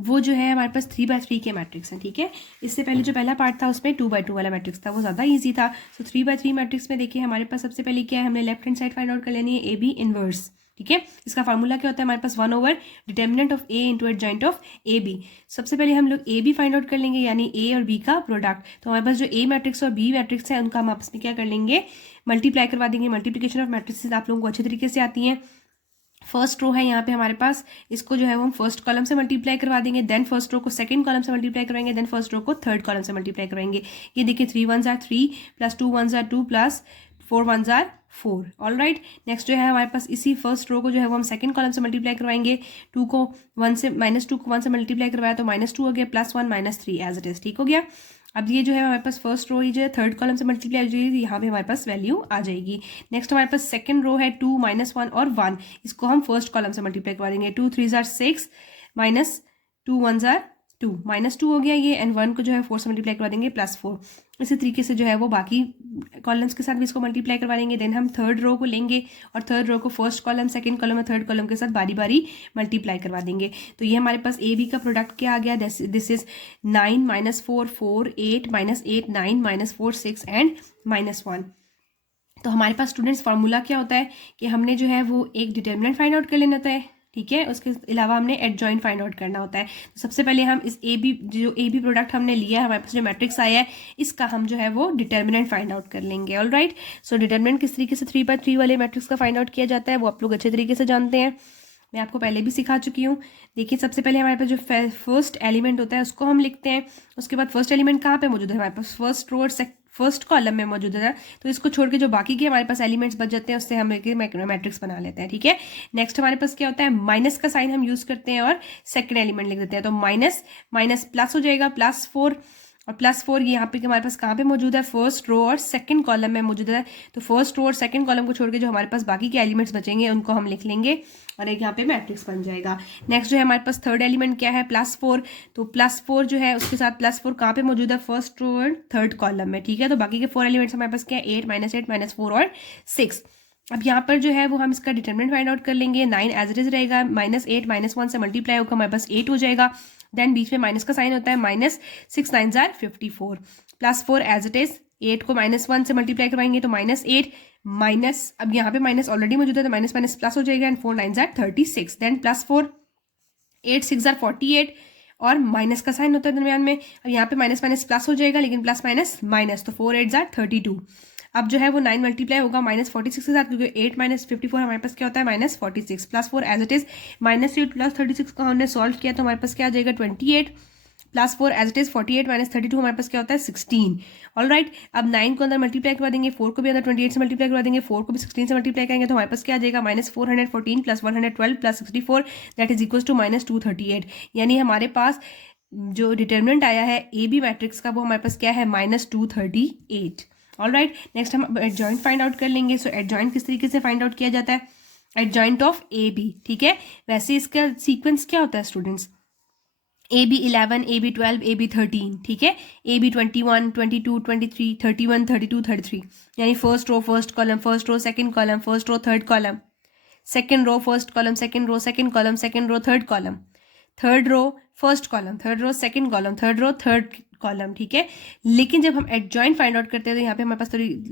वो जो है हमारे पास 3x3 के मैट्रिक्स हैं, ठीक है। इससे पहले जो पहला पार्ट था उसमें 2x2 वाला मैट्रिक्स था, वो ज़्यादा ईजी था। सो 3x3 मैट्रिक्स में देखिए हमारे पास सबसे पहले क्या है, हमने left hand side find out कर लेनी है ए बी इनवर्स, ठीक है। इसका फार्मूला क्या होता है हमारे पास 1 determinant of A into adjoint of A B. सबसे पहले हम लोग ए बी फाइंड आउट कर लेंगे, यानी ए और बी का प्रोडक्ट। तो हमारे पास जो ए मैट्रिक्स और बी मैट्रिक्स है उनका हम आपस में क्या कर लेंगे, मल्टीप्लाई करवा देंगे। मल्टीप्लिकेशन ऑफ मैट्रिक्स आप लोगों को अच्छे तरीके से आती हैं। फर्स्ट रो है यहाँ पे हमारे पास, इसको जो है वो हम फर्स्ट कॉलम से मल्टीप्लाई करवा देंगे, देन फर्स्ट रो को सेकंड कॉलम से मल्टीप्लाई करवाएंगे, देन फर्स्ट रो को थर्ड कॉलम से मल्टीप्लाई करवाएंगे। ये देखिए 3 1s are 3 plus 2 1s are 2 plus 4 1s are 4। All right, next जो है हमारे पास इसी फर्स्ट रो को जो है वो हम सेकंड कॉलम से मल्टीप्लाई करवाएंगे। 2 को 1 से -2 को 1 से मल्टीप्लाई करवाया तो -2 हो गया, +1 -3 एज इट इज, ठीक हो गया। अब ये जो है हमारे पास फर्स्ट रो, ये जो है थर्ड कॉलम से मल्टीप्लाई हो जाएगी, यहाँ पे हमारे पास वैल्यू आ जाएगी। नेक्स्ट हमारे पास सेकंड रो है 2 -1 और 1, इसको हम फर्स्ट कॉलम से मल्टीप्लाई करवा देंगे। 2 3s are 6 -2 1s are 2, -2 हो गया ये, एंड 1 को जो है 4 से मल्टीप्लाई करवा देंगे +4। इसी तरीके से जो है वो बाकी कॉलम्स के साथ भी इसको मल्टीप्लाई करवा लेंगे। देन हम थर्ड रो को लेंगे और थर्ड रो को फर्स्ट कॉलम, सेकंड कॉलम और थर्ड कॉलम के साथ बारी बारी मल्टीप्लाई करवा देंगे। तो ये हमारे पास ए बी का प्रोडक्ट क्या आ गया, दिस इज 9 -4 4 8 -8 9 -4 6 एंड -1। तो हमारे पास स्टूडेंट्स फार्मूला क्या होता है कि हमने जो है वो एक डिटर्मिनेंट फाइंड आउट कर लेना होता है, ठीक है। उसके अलावा हमने एडजॉइंट फाइंड आउट करना होता है। तो सबसे पहले हम इस ए बी प्रोडक्ट हमने लिया है, हमारे पास जो मैट्रिक्स आया है इसका हम जो है वो डिटर्मिनेंट फाइंड आउट कर लेंगे। ऑल राइट, सो डिटर्मिनेंट किस तरीके से 3x3 वाले मैट्रिक्स का फाइंड आउट किया जाता है वो आप लोग अच्छे तरीके से जानते हैं, मैं आपको पहले भी सिखा चुकी हूँ। देखिए सबसे पहले हमारे पास जो फर्स्ट एलिमेंट होता है उसको हम लिखते हैं। उसके बाद फर्स्ट एलिमेंट कहाँ पे मौजूद है, हमारे पास फर्स्ट रो और फर्स्ट कॉलम में मौजूद है, तो इसको छोड़ के जो बाकी के हमारे पास एलिमेंट्स बच जाते हैं उससे हम एक मैट्रिक्स बना लेते हैं, ठीक है। नेक्स्ट हमारे पास क्या होता है, माइनस का साइन हम यूज करते हैं और सेकंड एलिमेंट लिख देते हैं। तो माइनस माइनस प्लस हो जाएगा, +4 और +4 ये यहाँ पे हमारे पास कहाँ पे मौजूद है, फर्स्ट रो और सेकंड कॉलम में मौजूद है। तो फर्स्ट रो और सेकंड कॉलम को छोड़ के जो हमारे पास बाकी के एलिमेंट्स बचेंगे उनको हम लिख लेंगे और एक यहाँ पे मैट्रिक्स बन जाएगा। नेक्स्ट जो है हमारे पास थर्ड एलिमेंट क्या है, +4। तो +4 जो है उसके साथ +4 कहाँ पे मौजूद है, फर्स्ट रो और थर्ड कॉलम में, ठीक है। तो बाकी के 4 एलिमेंट्स हमारे पास क्या है, 8 -8 -4 और 6। अब यहाँ पर जो है वो हम इसका डिटरमिनेंट फाइंड आउट कर लेंगे। 9 एज इट इज रहेगा, -8 -1 से मल्टीप्लाई होगा हमारे पास 8 हो जाएगा। देन बीच में माइनस का साइन होता है, -6 9s are 54 +4 as it is. 8 को -1 से मल्टीप्लाई करवाएंगे तो -8 माइनस, अब यहाँ पे माइनस ऑलरेडी मौजूद है तो माइनस माइनस प्लस हो जाएगा, and 4 9s are 36। Then +4 8 6 are 48 और माइनस का साइन होता है दरमियान में। अब यहाँ पे माइनस माइनस प्लस हो जाएगा, लेकिन प्लस माइनस माइनस, तो 4 8s are 32। अब जो है वो 9 मल्टीप्लाई होगा -46 के साथ, क्योंकि 8 -54 हमारे पास क्या होता है, -46 +4 एज इट इज। -8 + 36 को हमने सॉल्व किया तो हमारे पास क्या आ जाएगा, 28 +4 एज इट इज। 48 -32 हमारे पास क्या होता है, 16। ऑल राइट, अब 9 को अंदर मल्टीप्लाई करवा देंगे, 4 को भी अंदर 28 से मल्टीप्लाई करवा देंगे, 4 को भी 16 से मल्टीप्लाई करेंगे तो हमारे पास क्या आ जाएगा, -414 + 112 + 64 दैट इज इक्वल टू -238। यानी हमारे पास जो डिटर्मिनेंट आया है ए बी मैट्रिक्स का वो हमारे पास क्या है, -238। ऑल राइट, नेक्स्ट हम एडजॉइंट फाइंड आउट कर लेंगे। सो एडजॉइंट किस तरीके से फाइंड आउट किया जाता है, एडजॉइंट ऑफ ए बी, ठीक है। वैसे इसका सीक्वेंस क्या होता है स्टूडेंट्स, AB 11 AB 12 AB 13, ठीक है। AB 21 22 23 31 32 33, यानी first row first column, first row second column, first row third column, second row first column, second row second column, second row third column, third row first column, third row second column, third row third column, ठीक है। लेकिन जब हम adjoint find out करते हैं तो यहाँ पे हमारे पास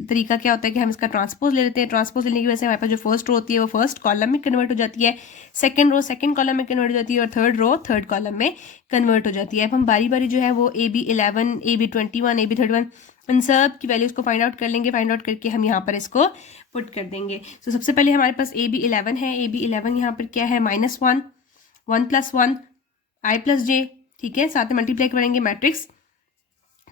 तरीका क्या होता है कि हम इसका ट्रांसपोज ले लेते हैं। ट्रांसपोज लेने की वजह से हमारे पास जो फर्स्ट रो होती है वो फर्स्ट कॉलम में कन्वर्ट हो जाती है, सेकंड रो सेकंड कॉलम में कन्वर्ट हो जाती है और थर्ड रो थर्ड कॉलम में कन्वर्ट हो जाती है। अब हम बारी बारी जो है वो AB 11 AB 21 AB 31 इन सब की वैल्यूज को फाइंड आउट कर लेंगे। फाइंड आउट करके हम यहाँ पर इसको पुट कर देंगे। तो सबसे पहले हमारे पास AB 11 है। AB 11 यहाँ पर क्या है, -1 1 + 1 I + j, ठीक है। साथ में मल्टीप्लाई करेंगे मैट्रिक्स।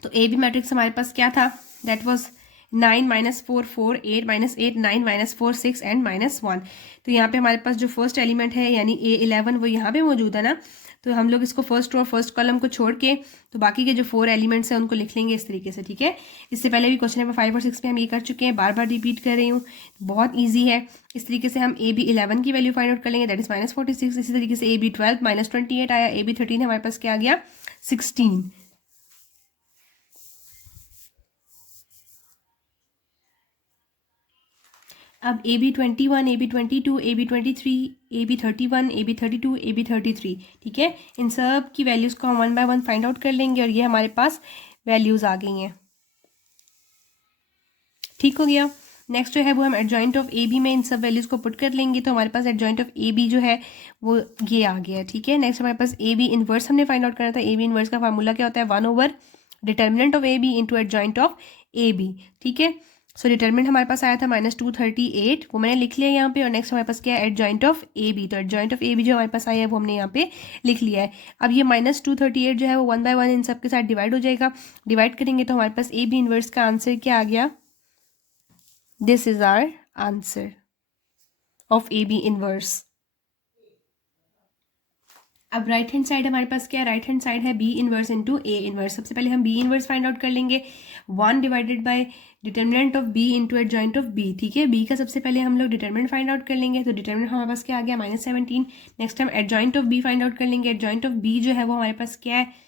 तो ए बी मैट्रिक्स हमारे पास क्या था, दैट वाज 9 -4 4 8 -8 9 -4 6 एंड -1। तो यहाँ पे हमारे पास जो फर्स्ट एलिमेंट है यानी A11 वो यहाँ पे मौजूद है ना, तो हम लोग इसको फर्स्ट रो और फर्स्ट कॉलम को छोड़ के तो बाकी के जो 4 एलिमेंट्स हैं उनको लिख लेंगे इस तरीके से, ठीक है। इससे पहले भी क्वेश्चन नंबर 5 और 6 में हम ये कर चुके हैं, बार बार रिपीट कर रही हूँ, बहुत ईजी है। इस तरीके से हम AB 11 की वैल्यू फाइंड आउट कर लेंगे, दैट इज -46। इसी तरीके से AB 12 -28 आया, AB 13 हमारे पास क्या आ गया, 16। अब AB21, AB22, AB23, AB31, AB32, AB33, ठीक है, इन सब की वैल्यूज़ को हम one by one find out कर लेंगे और ये हमारे पास वैल्यूज़ आ गई हैं। ठीक हो गया। नेक्स्ट जो है वो हम एडजॉइंट ऑफ ए बी में इन सब वैल्यूज़ को पुट कर लेंगे, तो हमारे पास एडजॉइंट ऑफ ए बी जो है वो ये आ गया। ठीक है, नेक्स्ट हमारे पास ए बी इन्वर्स हमने फाइंड आउट करना था। ए बी इन्वर्स का फार्मूला क्या होता है? One over determinant of A B into adjoint of A B. ठीक है, सो डिटर्मिनेंट हमारे पास आया था -238, वो मैंने लिख लिया यहाँ पे। और नेक्स्ट हमारे पास क्या है? Adjoint of A B. तो एडजॉइंट ऑफ ए बी जो हमारे पास आया है वो हमने यहाँ पे लिख लिया है। अब ये -238 जो है वो 1 बाय 1 इन सब के साथ डिवाइड हो जाएगा। डिवाइड करेंगे तो हमारे पास ए बी इन्वर्स का आंसर क्या आ गया? This is our answer of AB inverse. अब राइट हैंड साइड हमारे पास क्या है? राइट हैंड साइड है B inverse into A inverse. सबसे पहले हम बी इनवर्स फाइंड आउट कर लेंगे। 1 divided by determinant of B into adjoint of B. ठीक है, बी का सबसे पहले हम लोग डिटर्मिनेंट फाइंड आउट कर लेंगे। तो डिटर्मिनेंट हमारे पास क्या आ गया? -17। नेक्स्ट हम adjoint of B find out कर लेंगे। एडजॉइंट ऑफ बी जो है वो हमारे पास क्या है?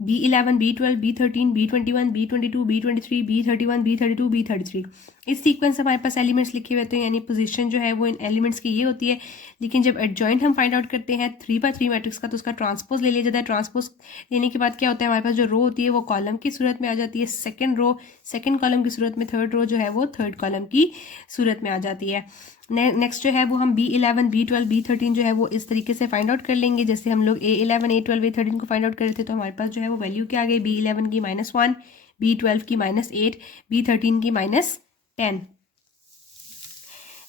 B11, B12, B13, B21, B22, B23, B31, B32, B33। इस सीक्वेंस से हमारे पास एलिमेंट्स लिखे हुए होते हैं, यानी पोजीशन जो है वो इन एलिमेंट्स की ये होती है। लेकिन जब एडजॉइंट हम फाइंड आउट करते हैं 3x3 मैट्रिक्स का, तो उसका ट्रांसपोज ले लिया जाता है। ट्रांसपोज लेने के बाद क्या होता है? हमारे पास जो रो होती है वो कॉलम की सूरत में आ जाती है, सेकेंड रो सेकेंड कॉलम की सूरत में, थर्ड रो जो है वो थर्ड कॉलम की सूरत में आ जाती है। नेक्स्ट जो है वो हम B11, B12, B13 जो है वो इस तरीके से फाइंड आउट कर लेंगे, जैसे हम लोग A11, A12, A13 को फाइंड आउट कर रहे थे। तो हमारे पास जो है वो वैल्यू क्या आ गई? B11 की -1, B12 की -8, B13 की -10। एंड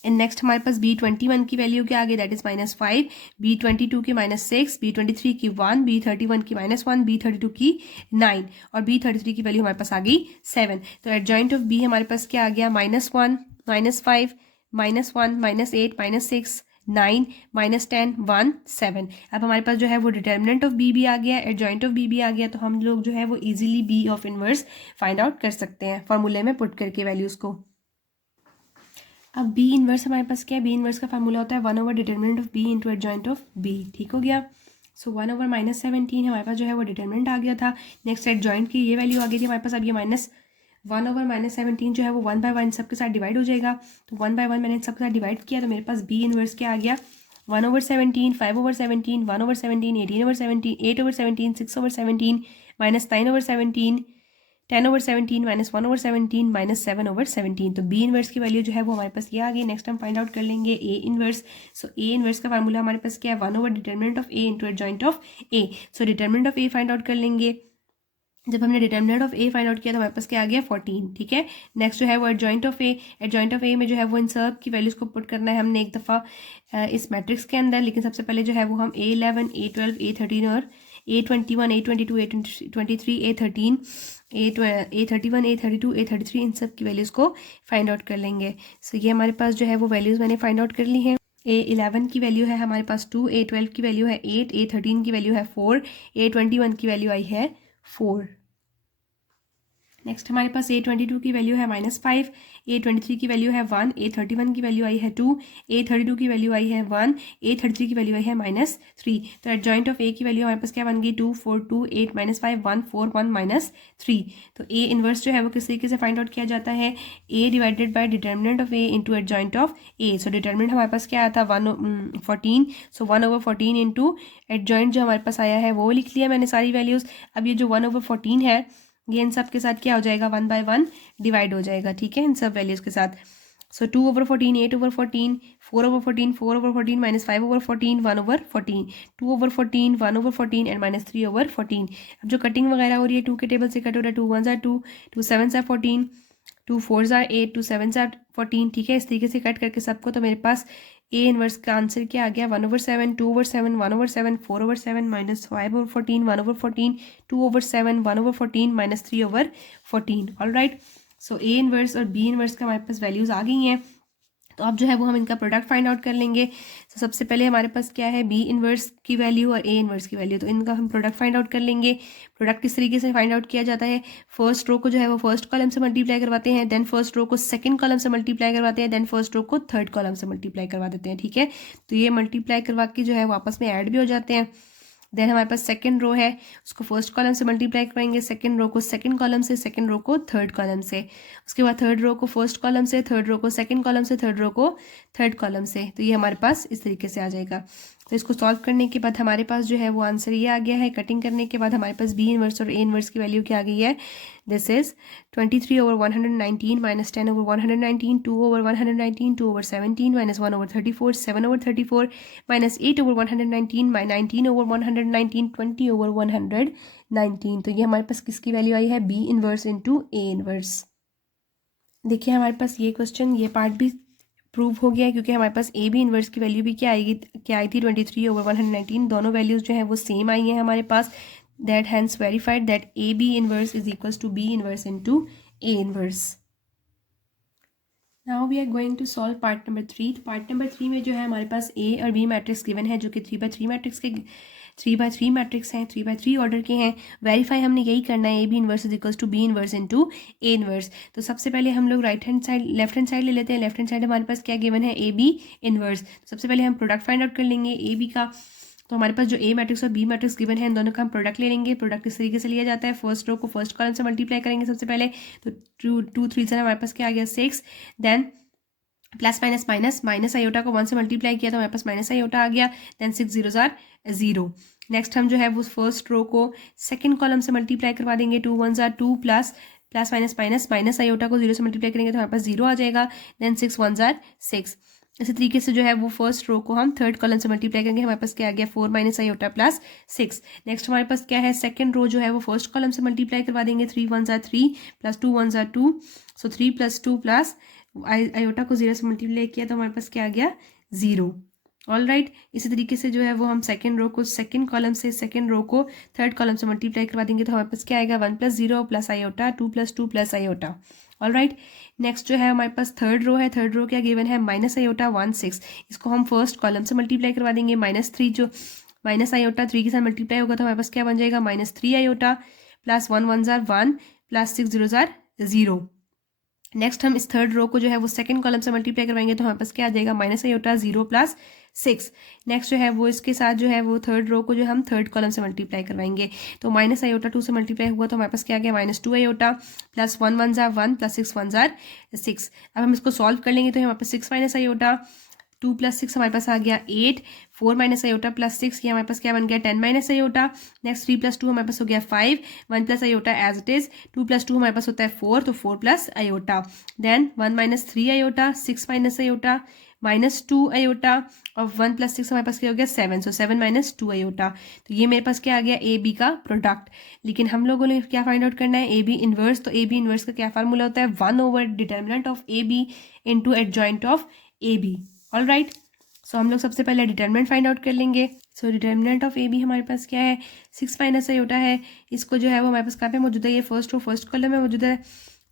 नेक्स्ट हमारे पास B21 की वैल्यू क्या आ गई? दैट इज -5, B22 की -6, B23 की 1, B31 की -1, B32 की 9 और B33 की वैल्यू हमारे पास आ गई 7। तो एडजॉइंट ऑफ B हमारे पास क्या आ गया? -1, -5, -1, -8, -6, 9, -10, 1, 7। अब हमारे पास जो है वो डिटर्मिनेंट ऑफ बी भी आ गया, एडजॉइंट ऑफ बी भी आ गया। तो हम लोग जो है वो easily B of inverse find out कर सकते हैं फॉर्मूले में पुट करके वैल्यूज़ को। अब बी इनवर्स हमारे पास क्या है? बी इनवर्स का फार्मूला होता है one over determinant of B into adjoint of B. ठीक हो गया। सो 1/-17 हमारे पास जो है वो डिटर्मिनेंट आ गया था। नेक्स्ट एडजॉइंट की ये वैल्यू आ गई थी हमारे पास। अब ये -1/-17 जो है वो 1 बाय 1 सबके साथ डिवाइड हो जाएगा। तो 1 बाय 1 मैंने सबके साथ डिवाइड किया, तो मेरे पास बी इनवर्स क्या आ गया? 1/17, 5/17, 1/17, 18/17, 8/17, 6/17, -9/17, 10/17, -1/17, -7/17। तो बी इनवर्स की वैल्यू जो है वो हमारे पास ये आ गई। नेक्स्ट हम फाइंड आउट कर लेंगे A inverse. So A inverse का फार्मूला हमारे पास क्या है? One over determinant of A into adjoint of A. So determinant of A find out कर लेंगे। जब हमने determinant of A find out किया तो हमारे पास क्या आ गया? 14। ठीक है, नेक्स्ट जो है वो adjoint of A. Adjoint of A में जो है वो इन सब की वैल्यूज़ को पुट करना है हमने एक दफ़ा इस मैट्रिक्स के अंदर। लेकिन सबसे पहले जो है वो हम A11, A12, A13 और A21, A22, A23, A13, A31, A32, A33 इन सब की वैल्यूज़ को फाइंड आउट कर लेंगे। सो ये हमारे पास जो है वो वैल्यूज़ मैंने फाइंड आउट कर ली हैं। A11 की वैल्यू है हमारे पास 2, A12 की वैल्यू है 8, A13 की वैल्यू है 4, A21 की वैल्यू आई है 4। नेक्स्ट हमारे पास A22 की वैल्यू है -5, A23 की वैल्यू है 1, A31 की वैल्यू आई है 2, A32 की वैल्यू आई है 1, A33 की वैल्यू आई है -3। तो एडजॉइंट ऑफ ए की वैल्यू हमारे पास क्या बन गई? 2, 4, 2, 8, -5, 1, 4, 1, -3। तो ए इनवर्स जो है वो किस तरीके से फाइंड आउट किया जाता है? A divided by determinant of A into adjoint of A. So determinant हमारे पास क्या आया था? 14। सो 1/14 इंटू एडजॉइंट जो हमारे पास आया है वो लिख लिया मैंने सारी वैल्यूज़। अब ये जो 1/14 है ये इन सब के साथ क्या हो जाएगा? 1 बाय 1 डिवाइड हो जाएगा। ठीक है, इन सब वैल्यूज़ के साथ। सो 2/14, 8/14, 4/14, 4/14, -5/14, 1/14, 2/14, 1/14 एंड -3/14। अब जो कटिंग वगैरह हो रही है 2 के टेबल से कट हो रहा है। 2 1s are 2, 2 7s are 14, 2 4s are 8, 2 7s are 14। ठीक है, इस तरीके से कट करके सबको, तो मेरे पास ए इनवर्स का आंसर क्या आ गया? 1/7, 2/7, 1/7, 4/7, -5/14, 1/14, 2/7, 1/14, -3/14। All right, so A inverse और बी इनवर्स का हमारे पास वैल्यूज़ आ गई हैं। तो अब जो है वो हम इनका प्रोडक्ट फाइंड आउट कर लेंगे। तो सबसे पहले हमारे पास क्या है? बी इनवर्स की वैल्यू और ए इनवर्स की वैल्यू। तो इनका हम प्रोडक्ट फाइंड आउट कर लेंगे। प्रोडक्ट किस तरीके से फाइंड आउट किया जाता है? फर्स्ट रो को जो है वो फर्स्ट कॉलम से मल्टीप्लाई करवाते हैं, देन फर्स्ट रो को सेकंड कॉलम से मल्टीप्लाई करवाते हैं, देन फर्स्ट रो को थर्ड कॉलम से मल्टीप्लाई करवा देते हैं। ठीक है, तो ये मल्टीप्लाई करवा के जो है वो आपस में ऐड भी हो जाते हैं। देन हमारे पास सेकंड रो है, उसको फर्स्ट कॉलम से मल्टीप्लाई करेंगे, सेकंड रो को सेकंड कॉलम से, सेकंड रो को थर्ड कॉलम से, उसके बाद थर्ड रो को फर्स्ट कॉलम से, थर्ड रो को सेकंड कॉलम से, थर्ड रो को थर्ड कॉलम से। तो ये हमारे पास इस तरीके से आ जाएगा। तो इसको सॉल्व करने के बाद हमारे पास जो है वो आंसर ये आ गया है। कटिंग करने के बाद हमारे पास बी इनवर्स और ए इनवर्स की वैल्यू क्या आ गई है। This is 23/119 minus 10/119, 2/119, 2/17 minus 1/34, 7/34 minus 8/119, 19/119, 20/119। तो ये हमारे पास किसकी वैल्यू आई है, B inverse into A inverse. देखिए हमारे पास ये क्वेश्चन, ये पार्ट भी प्रूव हो गया है, क्योंकि हमारे पास ए बी इनवर्स की वैल्यू भी क्या आएगी, क्या आई थी 23/119। दोनों वैल्यूज जो है वो सेम आई हैं हमारे पास। That hence verified that A B inverse is equals to B inverse into A inverse. Now we are going to solve part number 3। तो पार्ट नंबर 3 में जो है हमारे पास ए और बी मैट्रिक्स गिवन है, जो कि 3x3 मैट्रिक्स के 3x3 मैट्रिक्स हैं, 3x3 ऑर्डर के हैं। वेरीफाई हमने यही करना है, A B inverse is equals to B inverse into A inverse. तो सबसे पहले हम लोग right hand side, left hand side ले लेते हैं। लेफ्ट हैंड साइड हमारे पास क्या गिवन है, ए बी इनवर्स। सबसे पहले हम प्रोडक्ट फाइंड आउट कर लेंगे ए बी का। तो हमारे पास जो ए मैट्रिक्स और बी मैट्रिक्स गिवन है, इन दोनों का हम प्रोडक्ट ले लेंगे। प्रोडक्ट इस तरीके से लिया जाता है, फर्स्ट रो को फर्स्ट कॉलम से मल्टीप्लाई करेंगे सबसे पहले। तो 2 3 से हमारे पास क्या आ गया 6, then plus minus minus, minus iota को 1 से मल्टीप्लाई किया तो हमारे पास माइनस आयोटा आ गया। Then 6 0s are 0। नेक्स्ट हम जो है वो फर्स्ट रो को सेकंड कॉलम से मल्टीप्लाई करवा देंगे। 2 1s are 2 plus plus minus minus, minus iota को 0 से मल्टीप्लाई करेंगे तो हमारे पास 0 आ जाएगा। Then 6 1s are 6। इसी तरीके से जो है वो फर्स्ट रो को हम थर्ड कॉलम से मल्टीप्लाई करेंगे, हमारे पास क्या आ गया 4 माइनस आयोटा प्लस 6। नेक्स्ट हमारे पास क्या है, सेकंड रो जो है वो फर्स्ट कॉलम से मल्टीप्लाई करवा देंगे। 3 1s are 3 plus 2 1s are 2, so 3 + 2 plus iota को 0 से मल्टीप्लाई किया तो हमारे पास क्या आ गया 0। All right. इसी तरीके से जो है वो हम सेकंड रो को सेकंड कॉलम से, सेकंड रो को थर्ड कॉलम से मल्टीप्लाई करवा देंगे तो हमारे पास क्या आएगा 1 + 0 plus iota, 2 + 2 plus iota. All right. Next जो है हमारे पास थर्ड रो है, थर्ड रो क्या गिवन है, माइनस आयोटा 1 6। इसको हम फर्स्ट कॉलम से मल्टीप्लाई करवा देंगे। -3 जो माइनस आयोटा 3 के साथ मल्टीप्लाई होगा तो हमारे पास क्या बन जाएगा -3 iota plus 1 1s are 1 plus 6 0s are 0। Next हम इस थर्ड रो को जो है वो सेकंड कॉलम से मल्टीप्लाई करवाएंगे तो हमारे पास क्या आ जाएगा माइनस आयोटा 0 प्लस 6। नेक्स्ट जो है वो इसके साथ जो है वो थर्ड रो को जो हम थर्ड कॉलम से मल्टीप्लाई करवाएंगे तो माइनस आयोटा 2 से मल्टीप्लाई हुआ तो हमारे पास क्या आ गया -2 iota plus 1 1s are 1 plus 6 1s are 6। अब हम इसको सॉल्व कर लेंगे तो हमारे पास 6 माइनस आयोटा 2 + 6 हमारे पास आ गया 8, 4 माइनस आयोटा प्लस 6, ये हमारे पास क्या बन गया 10 माइनस आयोटा। नेक्स्ट 3 + 2 हमारे पास हो गया 5, 1 plus iota as it is, 2 + 2 हमारे पास होता है 4, तो 4 plus iota. Then 1 - 3 iota, 6 minus iota, -2 iota और 1 + 6 हमारे पास क्या हो गया 7, सो 7 - 2 आयोटा। तो ये मेरे पास क्या आ गया ए बी का प्रोडक्ट। लेकिन हम लोगों ने क्या फाइंड आउट करना है, ए बी इनवर्स। तो ए बी इनवर्स का क्या फार्मूला होता है one over determinant of A B into adjoint of A B. All right. So हम लोग सबसे पहले डिटर्मिनेंट फाइंड आउट कर लेंगे। So determinant of A B हमारे पास क्या है 6 माइनस आयोटा है। इसको जो है वो हमारे पास कहाँ पे मौजूद है, ये फर्स्ट रो फर्स्ट कॉलम में मौजूद है।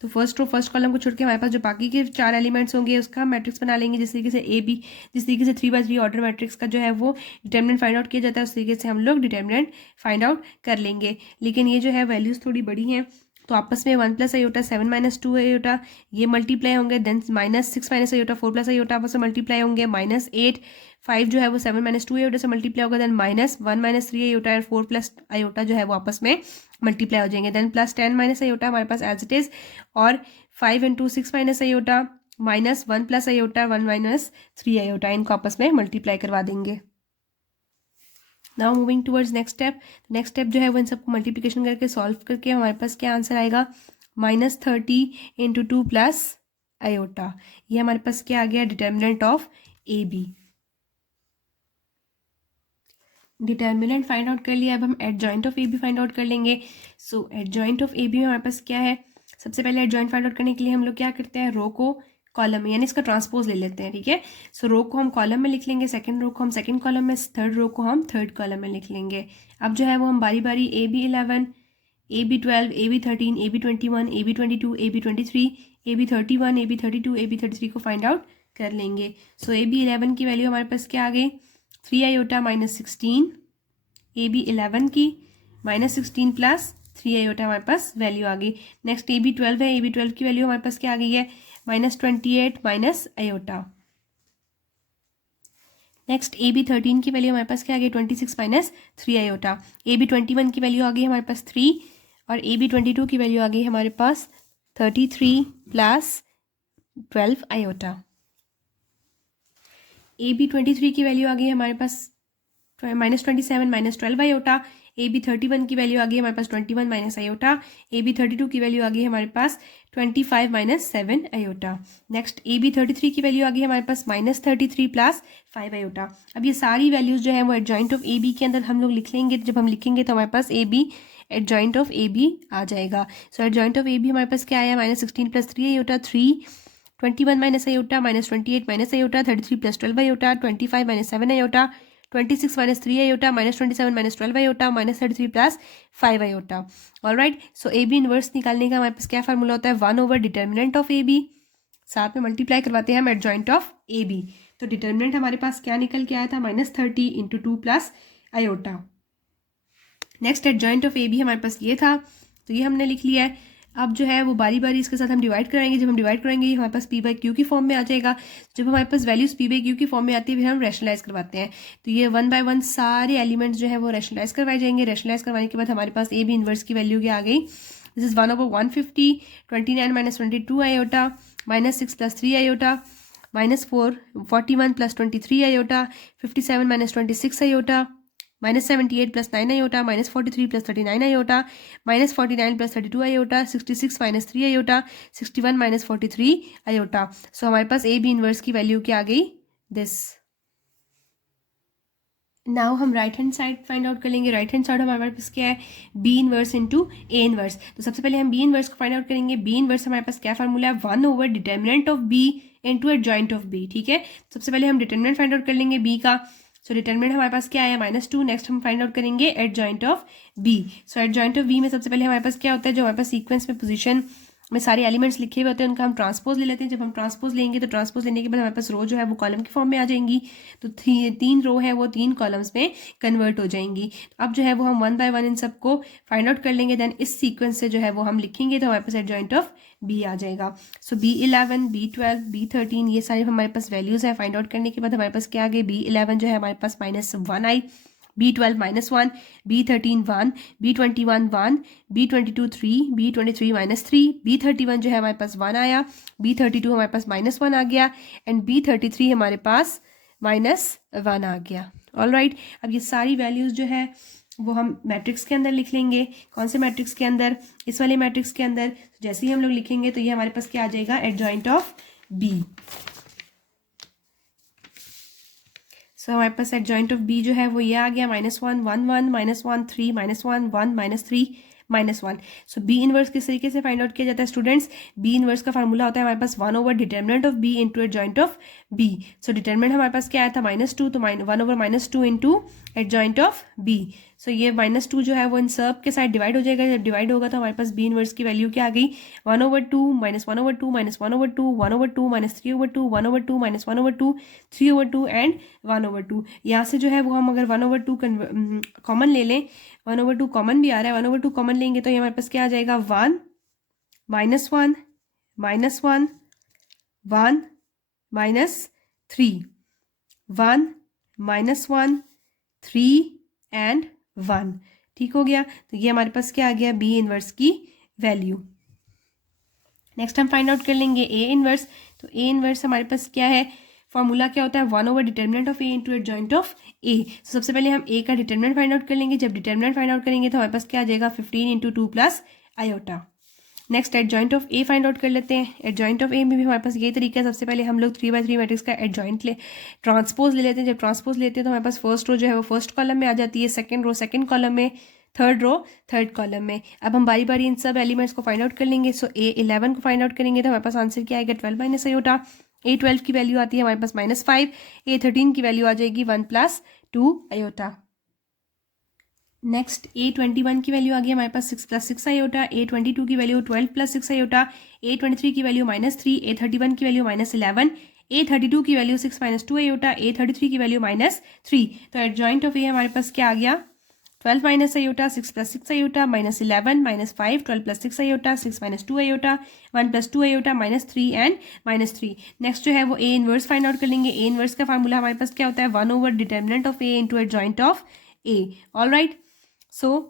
तो फर्स्ट रो फर्स्ट कॉलम को छोड़ के हमारे पास जो बाकी के 4 एलिमेंट्स होंगे उसका हम मैट्रिक्स बना लेंगे। जिस तरीके से ए बी, जिस तरीके से 3x3 ऑर्डर मैट्रिक्स का जो है वो डिटर्मिनेंट फाइंड आउट किया जाता है, उस तरीके से हम लोग डिटर्मिनेंट फाइंड आउट कर लेंगे। लेकिन ये जो है वैल्यूज थोड़ी बड़ी हैं तो आपस में 1 + आयोटा 7 - 2 आयोटा ये मल्टीप्लाई होंगे। देन -6 माइनस आयोटा 4 + आयोटा आपस में मल्टीप्लाई होंगे। -8 5 जो है वो 7 - 2 आयोटा से मल्टीप्लाई होगा। देन -1 - 3 आयोटा और 4 + आयोटा जो है वो आपस में मल्टीप्लाई हो जाएंगे। देन +10 माइनस आयोटा हमारे पास एज इट इज, और 5 × 6 माइनस आयोटा -1 + आयोटा 1 - 3 आयोटा, इनको आपस में मल्टीप्लाई करवा देंगे। Now moving towards next step. Next step जो है वो इन सबको मल्टीप्लिकेशन करके सॉल्व करके हमारे पास क्या आंसर आएगा -30 × 2 प्लस आयोटा। ये हमारे पास क्या आ गया determinant of A B. Determinant find out कर लिया, अब हम adjoint of A B find out कर लेंगे। So adjoint of A B में हमारे पास क्या है, सबसे पहले एडजॉइंट फाइंड आउट करने के लिए हम लोग क्या करते हैं, रो को कॉलम में यानी इसका ट्रांसपोज ले लेते हैं। ठीक है। सो रो को हम कॉलम में लिख लेंगे, सेकंड रो को हम सेकंड कॉलम में, थर्ड रो को हम थर्ड कॉलम में लिख लेंगे। अब जो है वो हम बारी बारी A B 11, A B 12, A B 13, A B 21, A B 22, A B 23, A B 31, A B 32, A B 33 को फाइंड आउट कर लेंगे। सो ए बी 11 की वैल्यू हमारे पास क्या आ गई 3 आयोटा -16, ए बी 11 की -16 प्लस 3 आयोटा हमारे पास वैल्यू आ गई। नेक्स्ट ए बी 12 है, ए बी 12 की वैल्यू हमारे पास क्या आ गई है -28 माइनस आयोटा। नेक्स्ट AB13 की वैल्यू हमारे पास क्या आ गई 26 माइनस 3 आयोटा। AB21 की वैल्यू आ गई हमारे पास 3 और AB22 की वैल्यू आ गई हमारे पास 33 प्लस 12 आयोटा। AB23 की वैल्यू आ गई हमारे पास -27 माइनस 12 आयोटा। AB31 की वैल्यू आ गई हमारे पास 21 माइनस आयोटा। AB32 की वैल्यू आ गई हमारे पास 25 माइनस 7 आयोटा। नेक्स्ट AB33 की वैल्यू आ गई हमारे पास -33 प्लस 5 आयोटा। अब ये सारी वैल्यूज जो है वो एडजॉइंट ऑफ AB के अंदर हम लोग लिख लेंगे। जब हम लिखेंगे तो हमारे पास AB एडजॉइंट ऑफ AB आ जाएगा। सो एडजॉइंट ऑफ AB हमारे पास क्या आया -16 plus 3 iota 3, 21 minus iota -28 minus iota 33 plus 12 iota 25 minus 7 iota 26 minus 3 iota -27 minus 12 iota -33 plus 5 iota. All right, so AB inverse निकालने का हमारे पास क्या फार्मूला होता है 1 ओवर डिटर्मिनेंट ऑफ AB, साथ में मल्टीप्लाई करवाते हैं हम एडजॉइंट ऑफ AB। तो डिटर्मिनेंट हमारे पास क्या निकल के आया था -30 into 2 plus iota. Next adjoint of AB हमारे पास ये था, तो ये हमने लिख लिया है। अब जो है वो बारी बारी इसके साथ हम डिवाइड कराएंगे। जब हम डिवाइड करेंगे हमारे पास P/Q की फॉर्म में आ जाएगा। जब हमारे पास वैल्यूज P/Q की फॉर्म में आती है फिर हम रैशनलाइज करवाते हैं। तो ये 1 बाय 1 सारे एलिमेंट्स जो है वो रैशनलाइज करवाए जाएंगे। रैशनलाइज करवाने के बाद हमारे पास AB इनवर्स की वैल्यू क्या आ गई, this is 1/150, 29 minus 22 iota, -6 plus 3 iota, -4, 41 plus 23 iota, 57 minus 26 iota, -78 plus 9 iota, -43 plus 39 iota, -49 plus 32 iota, 66 minus 3 iota, 61 minus 43 iota. So हमारे पास AB इनवर्स की वैल्यू क्या आ गई, दिस। नाउ हम right hand side find out कर लेंगे। Right hand side हमारे पास क्या है B inverse into A inverse. तो सबसे पहले हम B इनवर्स को फाइंड आउट करेंगे। B इनवर्स हमारे पास क्या फार्मूला है 1 over determinant of B into adjoint of B। ठीक है, सबसे पहले हम डिटर्मिनेंट फाइंड आउट कर लेंगे B का। सो डिटर्मिनेंट हमारे पास क्या आया -2। नेक्स्ट हम फाइंड आउट करेंगे adjoint of B। So adjoint of B में सबसे पहले हमारे पास क्या होता है, जो हमारे पास सीक्वेंस में पोजीशन में सारे एलिमेंट्स लिखे हुए होते हैं उनका हम ट्रांसपोज ले लेते हैं। जब हम ट्रांसपोज लेंगे तो ट्रांसपोज लेने के बाद हमारे पास रो जो है वो कॉलम की फॉर्म में आ जाएंगी। तो 3 रो है वो 3 कॉलम्स में कन्वर्ट हो जाएंगी। अब जो है वो हम 1 बाय 1 इन सबको फाइंड आउट कर लेंगे। देन इस सीक्वेंस से जो है वो हम लिखेंगे तो हमारे पास एडजॉइंट ऑफ B आ जाएगा। सो B11, B12, B13 ये सारे हमारे पास वैल्यूज है। फाइंड आउट करने के बाद हमारे पास क्या आ गए, B11 जो है हमारे पास -1 आई, B12 -1, B13 1, B21 1, B22 3, B23 -3, B31 जो है हमारे पास 1 आया, B32 हमारे पास -1 आ गया एंड B33 हमारे पास -1 आ गया। ऑलराइट, अब ये सारी वैल्यूज जो है वो हम मैट्रिक्स के अंदर लिख लेंगे। कौन से मैट्रिक्स के अंदर, इस वाले मैट्रिक्स के अंदर। जैसे ही हम लोग लिखेंगे तो ये हमारे पास क्या आ जाएगा, एडजॉइंट ऑफ B। सो हमारे पास एडजॉइंट ऑफ B जो है वो ये आ गया -1 1 1 -1 3 -1 1 -3 -1। सो B इनवर्स किस तरीके से फाइंड आउट किया जाता है स्टूडेंट्स, B इनवर्स का फार्मूला होता है हमारे पास 1 over determinant of B into adjoint of B। So determinant हमारे पास क्या आया था -2, तो 1 over -2 into adjoint of B। सो ये -2 जो है वो इन सब के साथ डिवाइड हो जाएगा। जब डिवाइड होगा तो हमारे पास B इनवर्स की वैल्यू क्या आ गई, 1/2 -1/2 -1/2 1/2 -3/2 1/2 -1/2 3/2 एंड 1/2। यहाँ से जो है वो हम अगर 1/2 कॉमन ले लें, 1/2 कॉमन भी आ रहा है, 1/2 कॉमन लेंगे तो ये हमारे पास क्या आ जाएगा 1 -1 -1 1 -3 1 -1 3 एंड 1। ठीक हो गया, तो ये हमारे पास क्या आ गया B इनवर्स की वैल्यू। नेक्स्ट हम फाइंड आउट कर लेंगे A इनवर्स। तो A इनवर्स हमारे पास क्या है, फॉर्मूला क्या होता है 1 over determinant of A into adjoint of A। सबसे पहले हम A का डिटर्मिनेंट फाइंड आउट कर लेंगे। जब डिटर्मिनेंट फाइंड आउट करेंगे तो हमारे पास क्या आ जाएगा 15 into 2 plus iota. Next adjoint of A find out कर लेते हैं। एडजॉइंट ऑफ A में भी हमारे पास यही तरीका है। सबसे पहले हम लोग 3/3 मैट्रिक्स का एडजॉइंट ट्रांसपोज ले लेते हैं। जब ट्रांसपोज लेते हैं तो हमारे पास फर्स्ट रो जो है वो फर्स्ट कॉलम में आ जाती है, सेकंड रो सेकंड कॉलम में, थर्ड रो थर्ड कॉलम में। अब हम बारी बारी इन सब एलिमेंट्स को फाइंड आउट कर लेंगे। सो A11 को फाइंड आउट करेंगे तो हमारे पास आंसर क्या आएगा 12 माइनस आयोटा। A12 की वैल्यू आती है हमारे पास -5। A13 की वैल्यू आ जाएगी 1 + 2 आयोटा। नेक्स्ट A21 की वैल्यू आ गई हमारे पास 6 + 6 आयोटा। A22 की वैल्यू 12 + 6 आयोटा। A23 की वैल्यू -3। A31 की वैल्यू -11। A32 की वैल्यू 6 - 2 आयोटा। A33 की वैल्यू -3। तो एडजॉइंट ऑफ A हमारे पास क्या आ गया 12 minus iota, 6 plus 6 iota, minus 11 minus 5, 12 plus 6 iota, 6 minus 2 iota, 1 plus 2 iota, minus 3 and minus 3। Next जो है वो ए इनवर्स फाइंड आउट कर लेंगे। ए इनवर्स का फार्मूला हमारे पास क्या होता है, 1 over determinant of A into adjoint of A. All right, so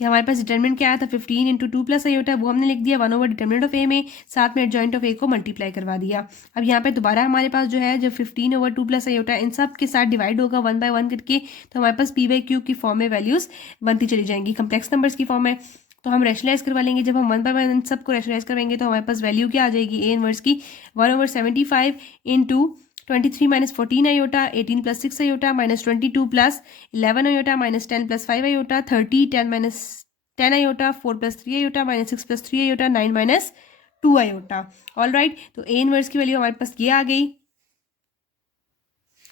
ये हमारे पास डिटर्मिनेंट क्या आया था, 15 इंटू 2 प्लस आयोटा, वो हमने लिख दिया 1 ओवर डिटर्मिनेंट ऑफ ए में, साथ में एडजॉइंट ऑफ ए को मल्टीप्लाई करवा दिया। अब यहाँ पे दोबारा हमारे पास जो है, जब 15 ओवर 2 प्लस आयोटा इन सब के साथ डिवाइड होगा 1 बाय 1 करके, तो हमारे पास पी बाई क्यू की फॉर्म में वैल्यूज बनती चली जाएंगी, कम्प्लेक्स नंबर्स की फॉर्म में। तो हम रैशनलाइज करवा लेंगे। जब हम 1 बाय 1 सबको रैशनलाइज करेंगे तो हमारे पास वैल्यू क्या आ जाएगी, ए इनवर्स की 1 over 75 into 23 minus 14 iota, 18 plus 6 iota, minus 22 plus 11 iota, minus 10 plus 5 iota, 30 10 minus 10 iota, 4 plus 3 iota, minus 6 plus 3 iota, 9 minus 2 iota. All right, तो ए इनवर्स की वैल्यू हमारे पास ये आ गई,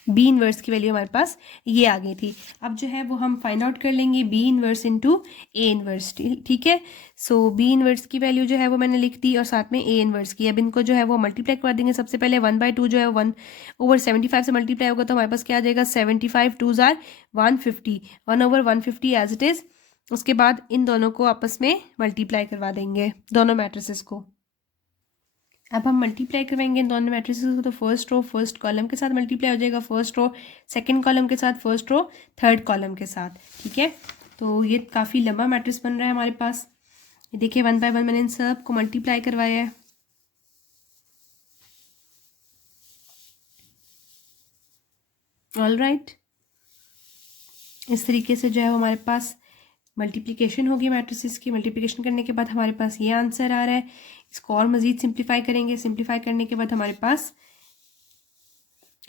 बी इनवर्स की वैल्यू हमारे पास ये आ गई थी। अब जो है वो हम फाइंड आउट कर लेंगे B inverse into A inverse, ठीक है। सो बी इनवर्स की वैल्यू जो है वो मैंने लिख दी और साथ में ए इनवर्स की। अब इनको जो है वो मल्टीप्लाई कर देंगे। सबसे पहले 1/2 जो है 1 ओवर 75 से मल्टीप्लाई होगा तो हमारे पास क्या आ जाएगा, 75 2 जार 150, 1 ओवर 150 एज इट इज़। उसके बाद इन दोनों को आपस में मल्टीप्लाई करवा देंगे, दोनों मैट्रिसेस को। अब हम मल्टीप्लाई करवाएंगे इन दोनों मैट्रिसेस को, तो फर्स्ट रो फर्स्ट कॉलम के साथ मल्टीप्लाई हो जाएगा, फर्स्ट रो सेकंड कॉलम के साथ, फर्स्ट रो थर्ड कॉलम के साथ, ठीक है। तो ये काफ़ी लंबा मैट्रिक्स बन रहा है हमारे पास। ये देखिए 1 बाय 1 मैंने इन सब को मल्टीप्लाई करवाया है। ऑल राइट, इस तरीके से जो है हमारे पास मल्टीप्लिकेशन होगी मैट्रिसेस की। मल्टीप्लिकेशन करने के बाद हमारे पास ये आंसर आ रहा है। इसको और मज़ीद सिंप्लीफाई करेंगे। सिंप्लीफाई करने के बाद हमारे पास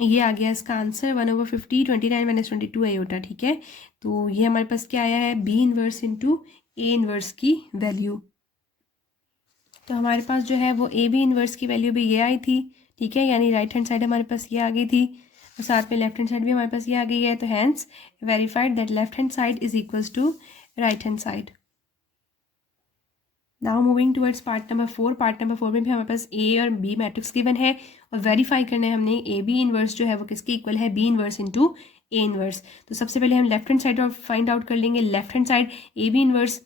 ये आ गया इसका आंसर 1 ओवर 50, 29 माइनस 22 आयोटा, ठीक है। तो ये हमारे पास क्या आया है, B inverse into A inverse की वैल्यू। तो हमारे पास जो है वो ए बी इनवर्स की वैल्यू भी ये आई थी, ठीक है, यानी राइट हैंड साइड हमारे पास ये आ गई थी और साथ में लेफ्ट हैंड साइड भी हमारे पास ये आ गई है। तो hence verified that left hand side is equals to right hand side. Now moving towards part number 4। Part number 4 में भी हमारे पास ए और बी मैट्रिक्स गिवन है और वेरीफाई करना है हमने ए बी इनवर्स जो है वो किसके इक्वल है, B inverse into A inverse. तो सबसे पहले हम लेफ्ट हैंड साइड और फाइंड आउट कर लेंगे left hand side A B inverse.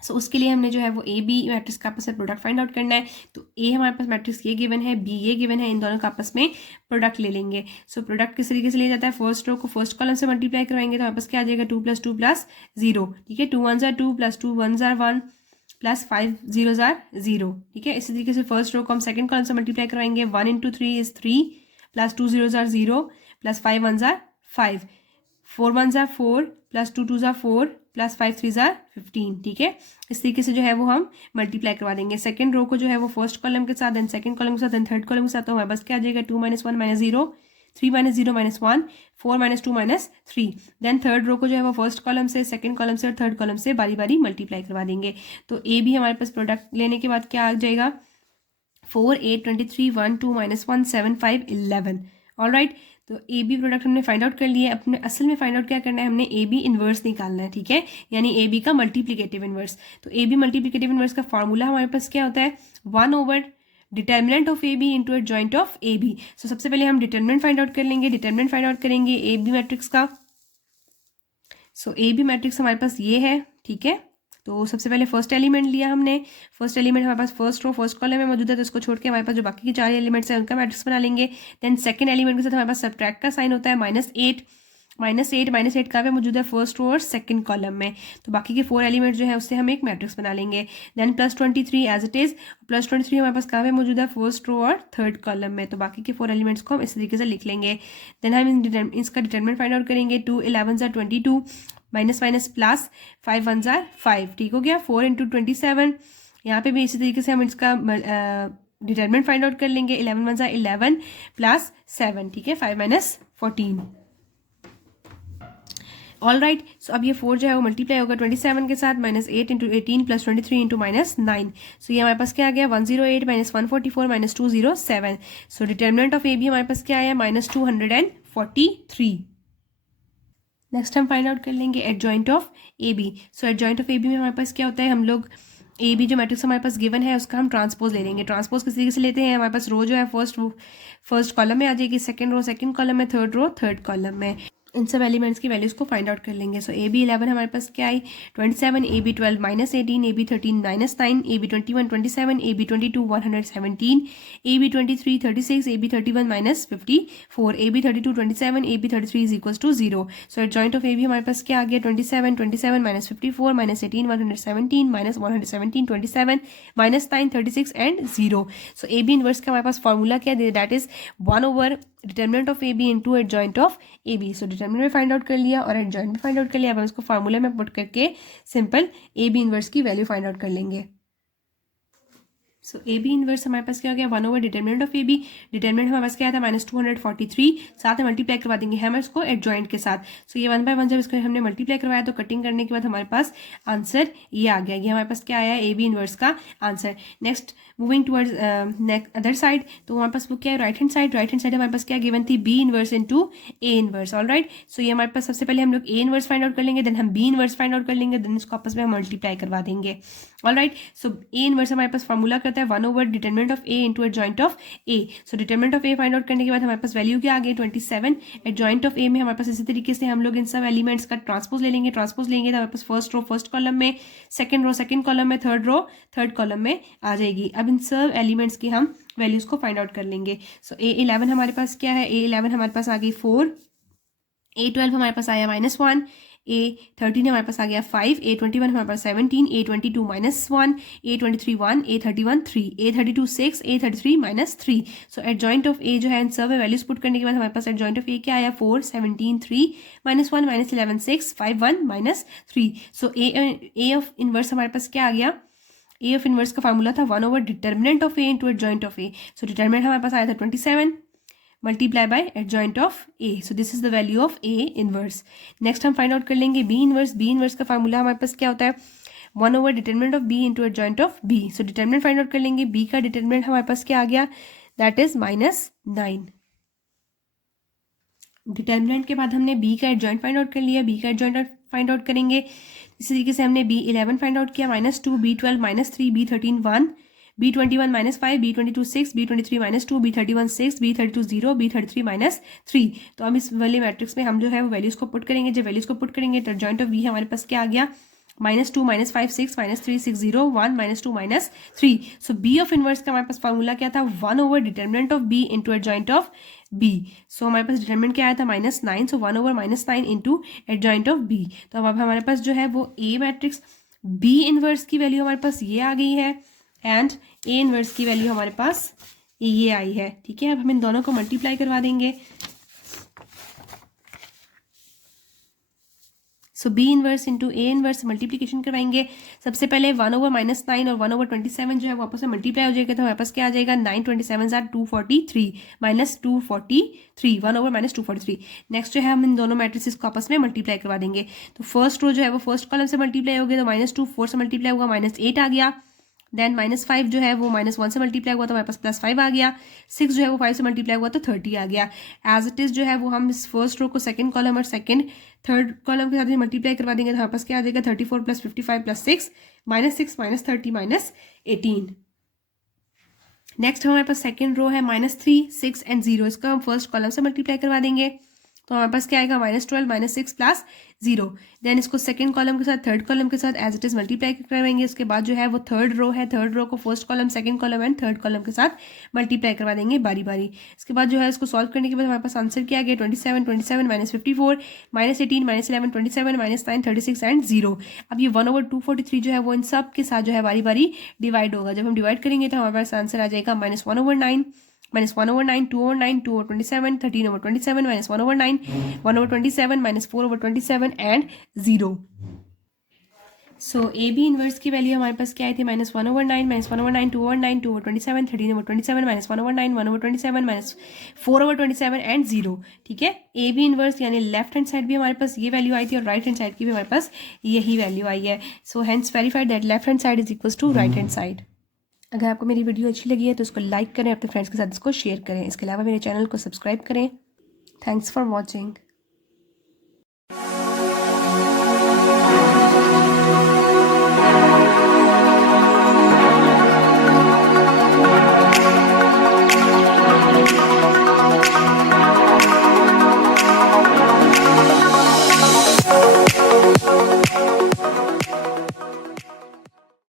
So उसके लिए हमने जो है वो ए बी मैट्रिक्स का आपस में प्रोडक्ट फाइंड आउट करना है। तो ए हमारे पास मैट्रिक्स ये गिवन है, बी ये गिवन है, इन दोनों का आपस में प्रोडक्ट ले लेंगे। सो प्रोडक्ट किस तरीके से लिया जाता है, फर्स्ट रो को फर्स्ट कॉलम से मल्टीप्लाई करवाएंगे तो हमारे पास क्या आ जाएगा, 2 + 2 + 0, ठीक है। 2 1 जार 2 + 2 1 जार 1 + 5 0 जार 0, ठीक है। इसी तरीके से फर्स्ट रो को हम सेकंड कॉलम से मल्टीप्लाई करवाएंगे। 1 × 3 = 3 + 2 0 जार 0 + 5 1 जार 5, 4 1 जार 4 + 2 2 जार 4 + 5 3 जार 15, ठीक है। इस तरीके से जो है वो हम मल्टीप्लाई करवा देंगे। सेकंड रो को जो है वो फर्स्ट कॉलम के साथ, देन सेकंड कॉलम के साथ, देन थर्ड कॉलम के साथ। तो हमारे पास क्या आ जाएगा, 2 - 1 - 0, 3 - 0 - 1, 4 - 2 - 3। देन थर्ड रो को जो है वो फर्स्ट कॉलम से, सेकंड कॉलम से और थर्ड कॉलम से बारी बारी मल्टीप्लाई करवा देंगे। तो ए भी हमारे पास प्रोडक्ट लेने के बाद क्या आ जाएगा, 4 8 23 1 2 - 1 7 5 11। ऑल राइट, तो ए बी प्रोडक्ट हमने फाइंड आउट कर लिया है। अपने असल में फाइंड आउट क्या करना है, हमने ए बी इन्वर्स निकालना है, ठीक है, यानी ए बी का मल्टीप्लिकेटिव इन्वर्स। तो ए बी मल्टीप्लिकेटिव इन्वर्स का फॉर्मूला हमारे पास क्या होता है, 1 over determinant of A B into adjoint of A B. So सबसे पहले हम डिटर्मिनेंट फाइंड आउट कर लेंगे। डिटर्मिनेंट फाइंड आउट करेंगे ए बी मैट्रिक्स का। सो ए बी मैट्रिक्स हमारे पास ये है, ठीक है। तो सबसे पहले फर्स्ट एलिमेंट लिया हमने। फर्स्ट एलिमेंट हमारे पास फर्स्ट रो फर्स्ट कॉलम में मौजूद है, तो इसको छोड़ के हमारे पास जो बाकी के 4 एलिमेंट्स हैं उनका मैट्रिक्स बना लेंगे। देन सेकंड एलिमेंट के साथ हमारे पास सब्ट्रैक्ट का साइन होता है, -8 -8 कहाँ पे मौजूद है, फर्स्ट रो और सेकंड कॉलम में। तो बाकी के 4 एलिमेंट जो है उससे हम एक मैट्रिक्स बना लेंगे। देन +23 एज इट इज़, +23 हमारे पास कहाँ पे मौजूद है, फर्स्ट रो और थर्ड कॉलम में। तो बाकी के 4 एलिमेंट्स को हम इस तरीके से लिख लेंगे। देन हम इसका डिटरमिनेंट फाइंड आउट करेंगे। 2 11 jar 22, minus minus plus 5 1 jar 5, ठीक हो गया। 4 × 27, यहाँ पे भी इसी तरीके से हम इसका डिटरमिनेंट फाइंड आउट कर लेंगे। 11 1 जार 11 + 7, ठीक है, 5 - 14। ऑल राइट, सो अब ये 4 जो है वो मल्टीप्लाई होगा 27 के साथ, -8 × 18 + 23 × -9। सो ये हमारे पास क्या आ गया, 108 - 144 - 207। So determinant of A B हमारे पास क्या आया, -243। नेक्स्ट हम फाइंड आउट कर लेंगे adjoint of A B. So adjoint of A B में हमारे पास क्या होता है, हम लोग ए बी जो मैट्रिक्स हमारे पास गिवन है उसका हम ट्रांसपोज ले लेंगे। ट्रांसपोज किस तरीके से लेते हैं, हमारे पास रो जो है फर्स्ट कॉलम में आ जाएगी, सेकंड रो सेकंड कॉलम में, थर्ड रो थर्ड कॉलम में। इन सब एलिमेंट्स की वैल्यूज़ को फाइंड आउट कर लेंगे। सो AB11 हमारे पास क्या आई 27, AB12 -18, AB13 -9, AB21 27, AB22 117, AB23 36, AB31 -54, AB32 27, AB33 is equals to 0। So adjoint of AB हमारे पास क्या आ गया 27, 27 -54 -18 117 -117 27 -9 36 एंड 0। सो AB इनवर्स का हमारे पास फॉर्मूला क्या है, that is 1/, determinant of AB into adjoint of AB। So determinant में फाइंड आउट कर लिया और एडजॉइंट में फाइंड आउट कर लिया। अब हम इसको फार्मूला में पुट करके सिंपल AB इनवर्स की वैल्यू फाइंड आउट कर लेंगे। सो AB इनवर्स हमारे पास क्या हो गया 1/, डिटर्मिनेंट ऑफ AB। डिटर्मिनेंट हमारे पास क्या आया था -243, साथ में मल्टीप्लाई करवा देंगे हम इसको एडजॉइंट के साथ। सो ये 1 बाय 1 जब इसको हमने मल्टीप्लाई करवाया तो कटिंग करने के बाद हमारे पास आंसर ये आ गया। ये हमारे पास क्या आया AB इनवर्स का answer. Next moving towards other side, तो हमारे पास वो क्या है right hand side. Right hand side हमारे पास क्या गिवन थी B inverse into A inverse. All right, so ये हमारे पास सबसे पहले हम लोग A इनवर्स फाइंड आउट कर लेंगे, देन हम B इनवर्स फाइंड आउट कर लेंगे, देन इसको आपस में हम मल्टीप्लाई करवा देंगे। All right, so A inverse हमारे पास फॉर्मूला करता है 1/, determinant of A into adjoint of A। So determinant of A find out करने के बाद हमारे पास वैल्यू क्या आ गई 27। एडजॉइंट ऑफ A में हमारे पास इसी तरीके से हम लोग इन सब एलिमेंट्स का ट्रांसपोज ले लेंगे। ट्रांसपोज लेंगे तो हमारे पास फर्स्ट रो फर्स्ट कॉलम में, सेकंड रो सेकंड कॉलम में, थर्ड रो थर्ड कॉलम में आ जाएगी। अब इन सब एलिमेंट्स की हम वैल्यूज को फाइंड आउट कर लेंगे। सो A11 हमारे पास क्या है, A11 हमारे पास आ गई 4, A12 हमारे पास आया -1, A13 हमारे पास आ गया 5, A21 हमारे पास 17, A22 -1, A23 1, A31 3, A32 6, A33 -3। So adjoint of A जो है इन सब वैल्यूज पुट करने के बाद हमारे पास एडजॉइंट ऑफ A क्या आया 4, 17 3, -1 -11 6, 5 1 -3। सो A ऑफ इनवर्स हमारे पास क्या आ गया, A ऑफ इनवर्स का फार्मूला था 1/, determinant of A into adjoint of A। So determinant हमारे पास आया था 27 multiply by adjoint of A। So this is the value of A inverse. Next हम फाइंड आउट कर लेंगे B इनवर्स। B इनवर्स का formula हमारे पास क्या होता है 1/, determinant of B into adjoint of B। So determinant find out कर लेंगे। B का डिटर्मिनेंट हमारे पास क्या आ गया, दैट इज -9। डिटर्मिनेंट के बाद हमने B का एडजॉइंट फाइंड आउट कर लिया। B का एडजॉइंट फाइंड आउट करेंगे इसी तरीके से हमने B11 फाइंड आउट किया -2, B12 -3, B13 1, B21 -5, B22 6, B23 -2, B31 6, B32 0, B33 -3। तो अब इस वाले मैट्रिक्स में हम जो है वो वैल्यूज को पुट करेंगे। जब वैल्यूज को पुट करेंगे तो एडजॉइंट ऑफ B हमारे पास क्या आ गया -2 -5 6 -3 6 0 1 -2 -3। सो B ऑफ इनवर्स का हमारे पास फॉर्मूला क्या था 1/, determinant of B into adjoint of B। सो हमारे पास डिटर्मिनेंट क्या आया था -9, सो 1/, -9 इंटू एडजॉइंट ऑफ B। तो अब हमारे पास जो है वो A मैट्रिक्स B इनवर्स की वैल्यू हमारे पास ये आ गई है एंड A इनवर्स की वैल्यू हमारे पास ये आई है। ठीक है, अब हम इन दोनों को मल्टीप्लाई करवा देंगे। सो B inverse into A inverse multiplication करवाएंगे। सबसे पहले 1/, -9 और 1/27 जो है वो आपस में मल्टीप्लाई हो जाएगा, तो हमारे पास क्या आ जाएगा 9 27 243 -243 1/, -243। नेक्स्ट जो है हम इन दोनों मैट्रिसेस को आपस में मल्टीप्लाई करवा देंगे। तो फर्स्ट रो जो है वो फर्स्ट कॉलम से मल्टीप्लाई हो गया, तो -2 4 से मल्टीप्लाई हुआ -8 आ गया। देन -5 जो है वो -1 से मल्टीप्लाई हुआ तो हमारे पास +5 आ गया। 6 जो है वो 5 से मल्टीप्लाई हुआ तो 30 आ गया। एज इट इज जो है वो हम इस फर्स्ट रो को सेकंड कॉलम और थर्ड कॉलम के साथ मल्टीप्लाई करवा देंगे तो हमारे पास क्या आ जाएगा 34 + 55 + 6 -6 -30 -18। नेक्स्ट हमारे पास सेकंड रो है -3 6 एंड 0, इसको हम फर्स्ट कॉलम से मल्टीप्लाई करवा देंगे तो हमारे पास क्या आएगा -12 -6 + 0। देन इसको सेकंड कॉलम के साथ थर्ड कॉलम के साथ एज इट इज मल्टीप्लाई करवाएंगे। उसके बाद जो है वो थर्ड रो है, थर्ड रो को first column second column and third column के साथ मल्टीप्लाई करवा देंगे बारी बारी। इसके बाद जो है इसको सॉल्व करने के बाद हमारे पास आंसर क्या आ गया 27 27 -54 -18 -11 27 -9 36 एंड 0। अब ये 1/243 जो है वो इन सब के साथ जो है बारी बारी डिवाइड होगा। जब हम डिवाइड करेंगे तो हमारे पास आंसर आ जाएगा -1/9 -1/9 2/9 2/27 13/27 -1/9 1/27 -4/27 एंड 0। सो AB इनवर्स की वैल्यू हमारे पास क्या आई थी -1/9 -1/9 2/9 2/27 13/27 -1/9 1/27 -4/27 एंड 0। ठीक है, AB इनवर्स यानी लेफ्ट हैंड साइड भी हमारे पास ये वैल्यू आई थी और राइट हैंड साइड की भी हमारे पास यही वैल्यू आई है। So hence verified that left hand side is equals to right hand side. अगर आपको मेरी वीडियो अच्छी लगी है तो इसको लाइक करें, अपने फ्रेंड्स के साथ इसको शेयर करें। इसके अलावा मेरे चैनल को सब्सक्राइब करें। Thanks for watching.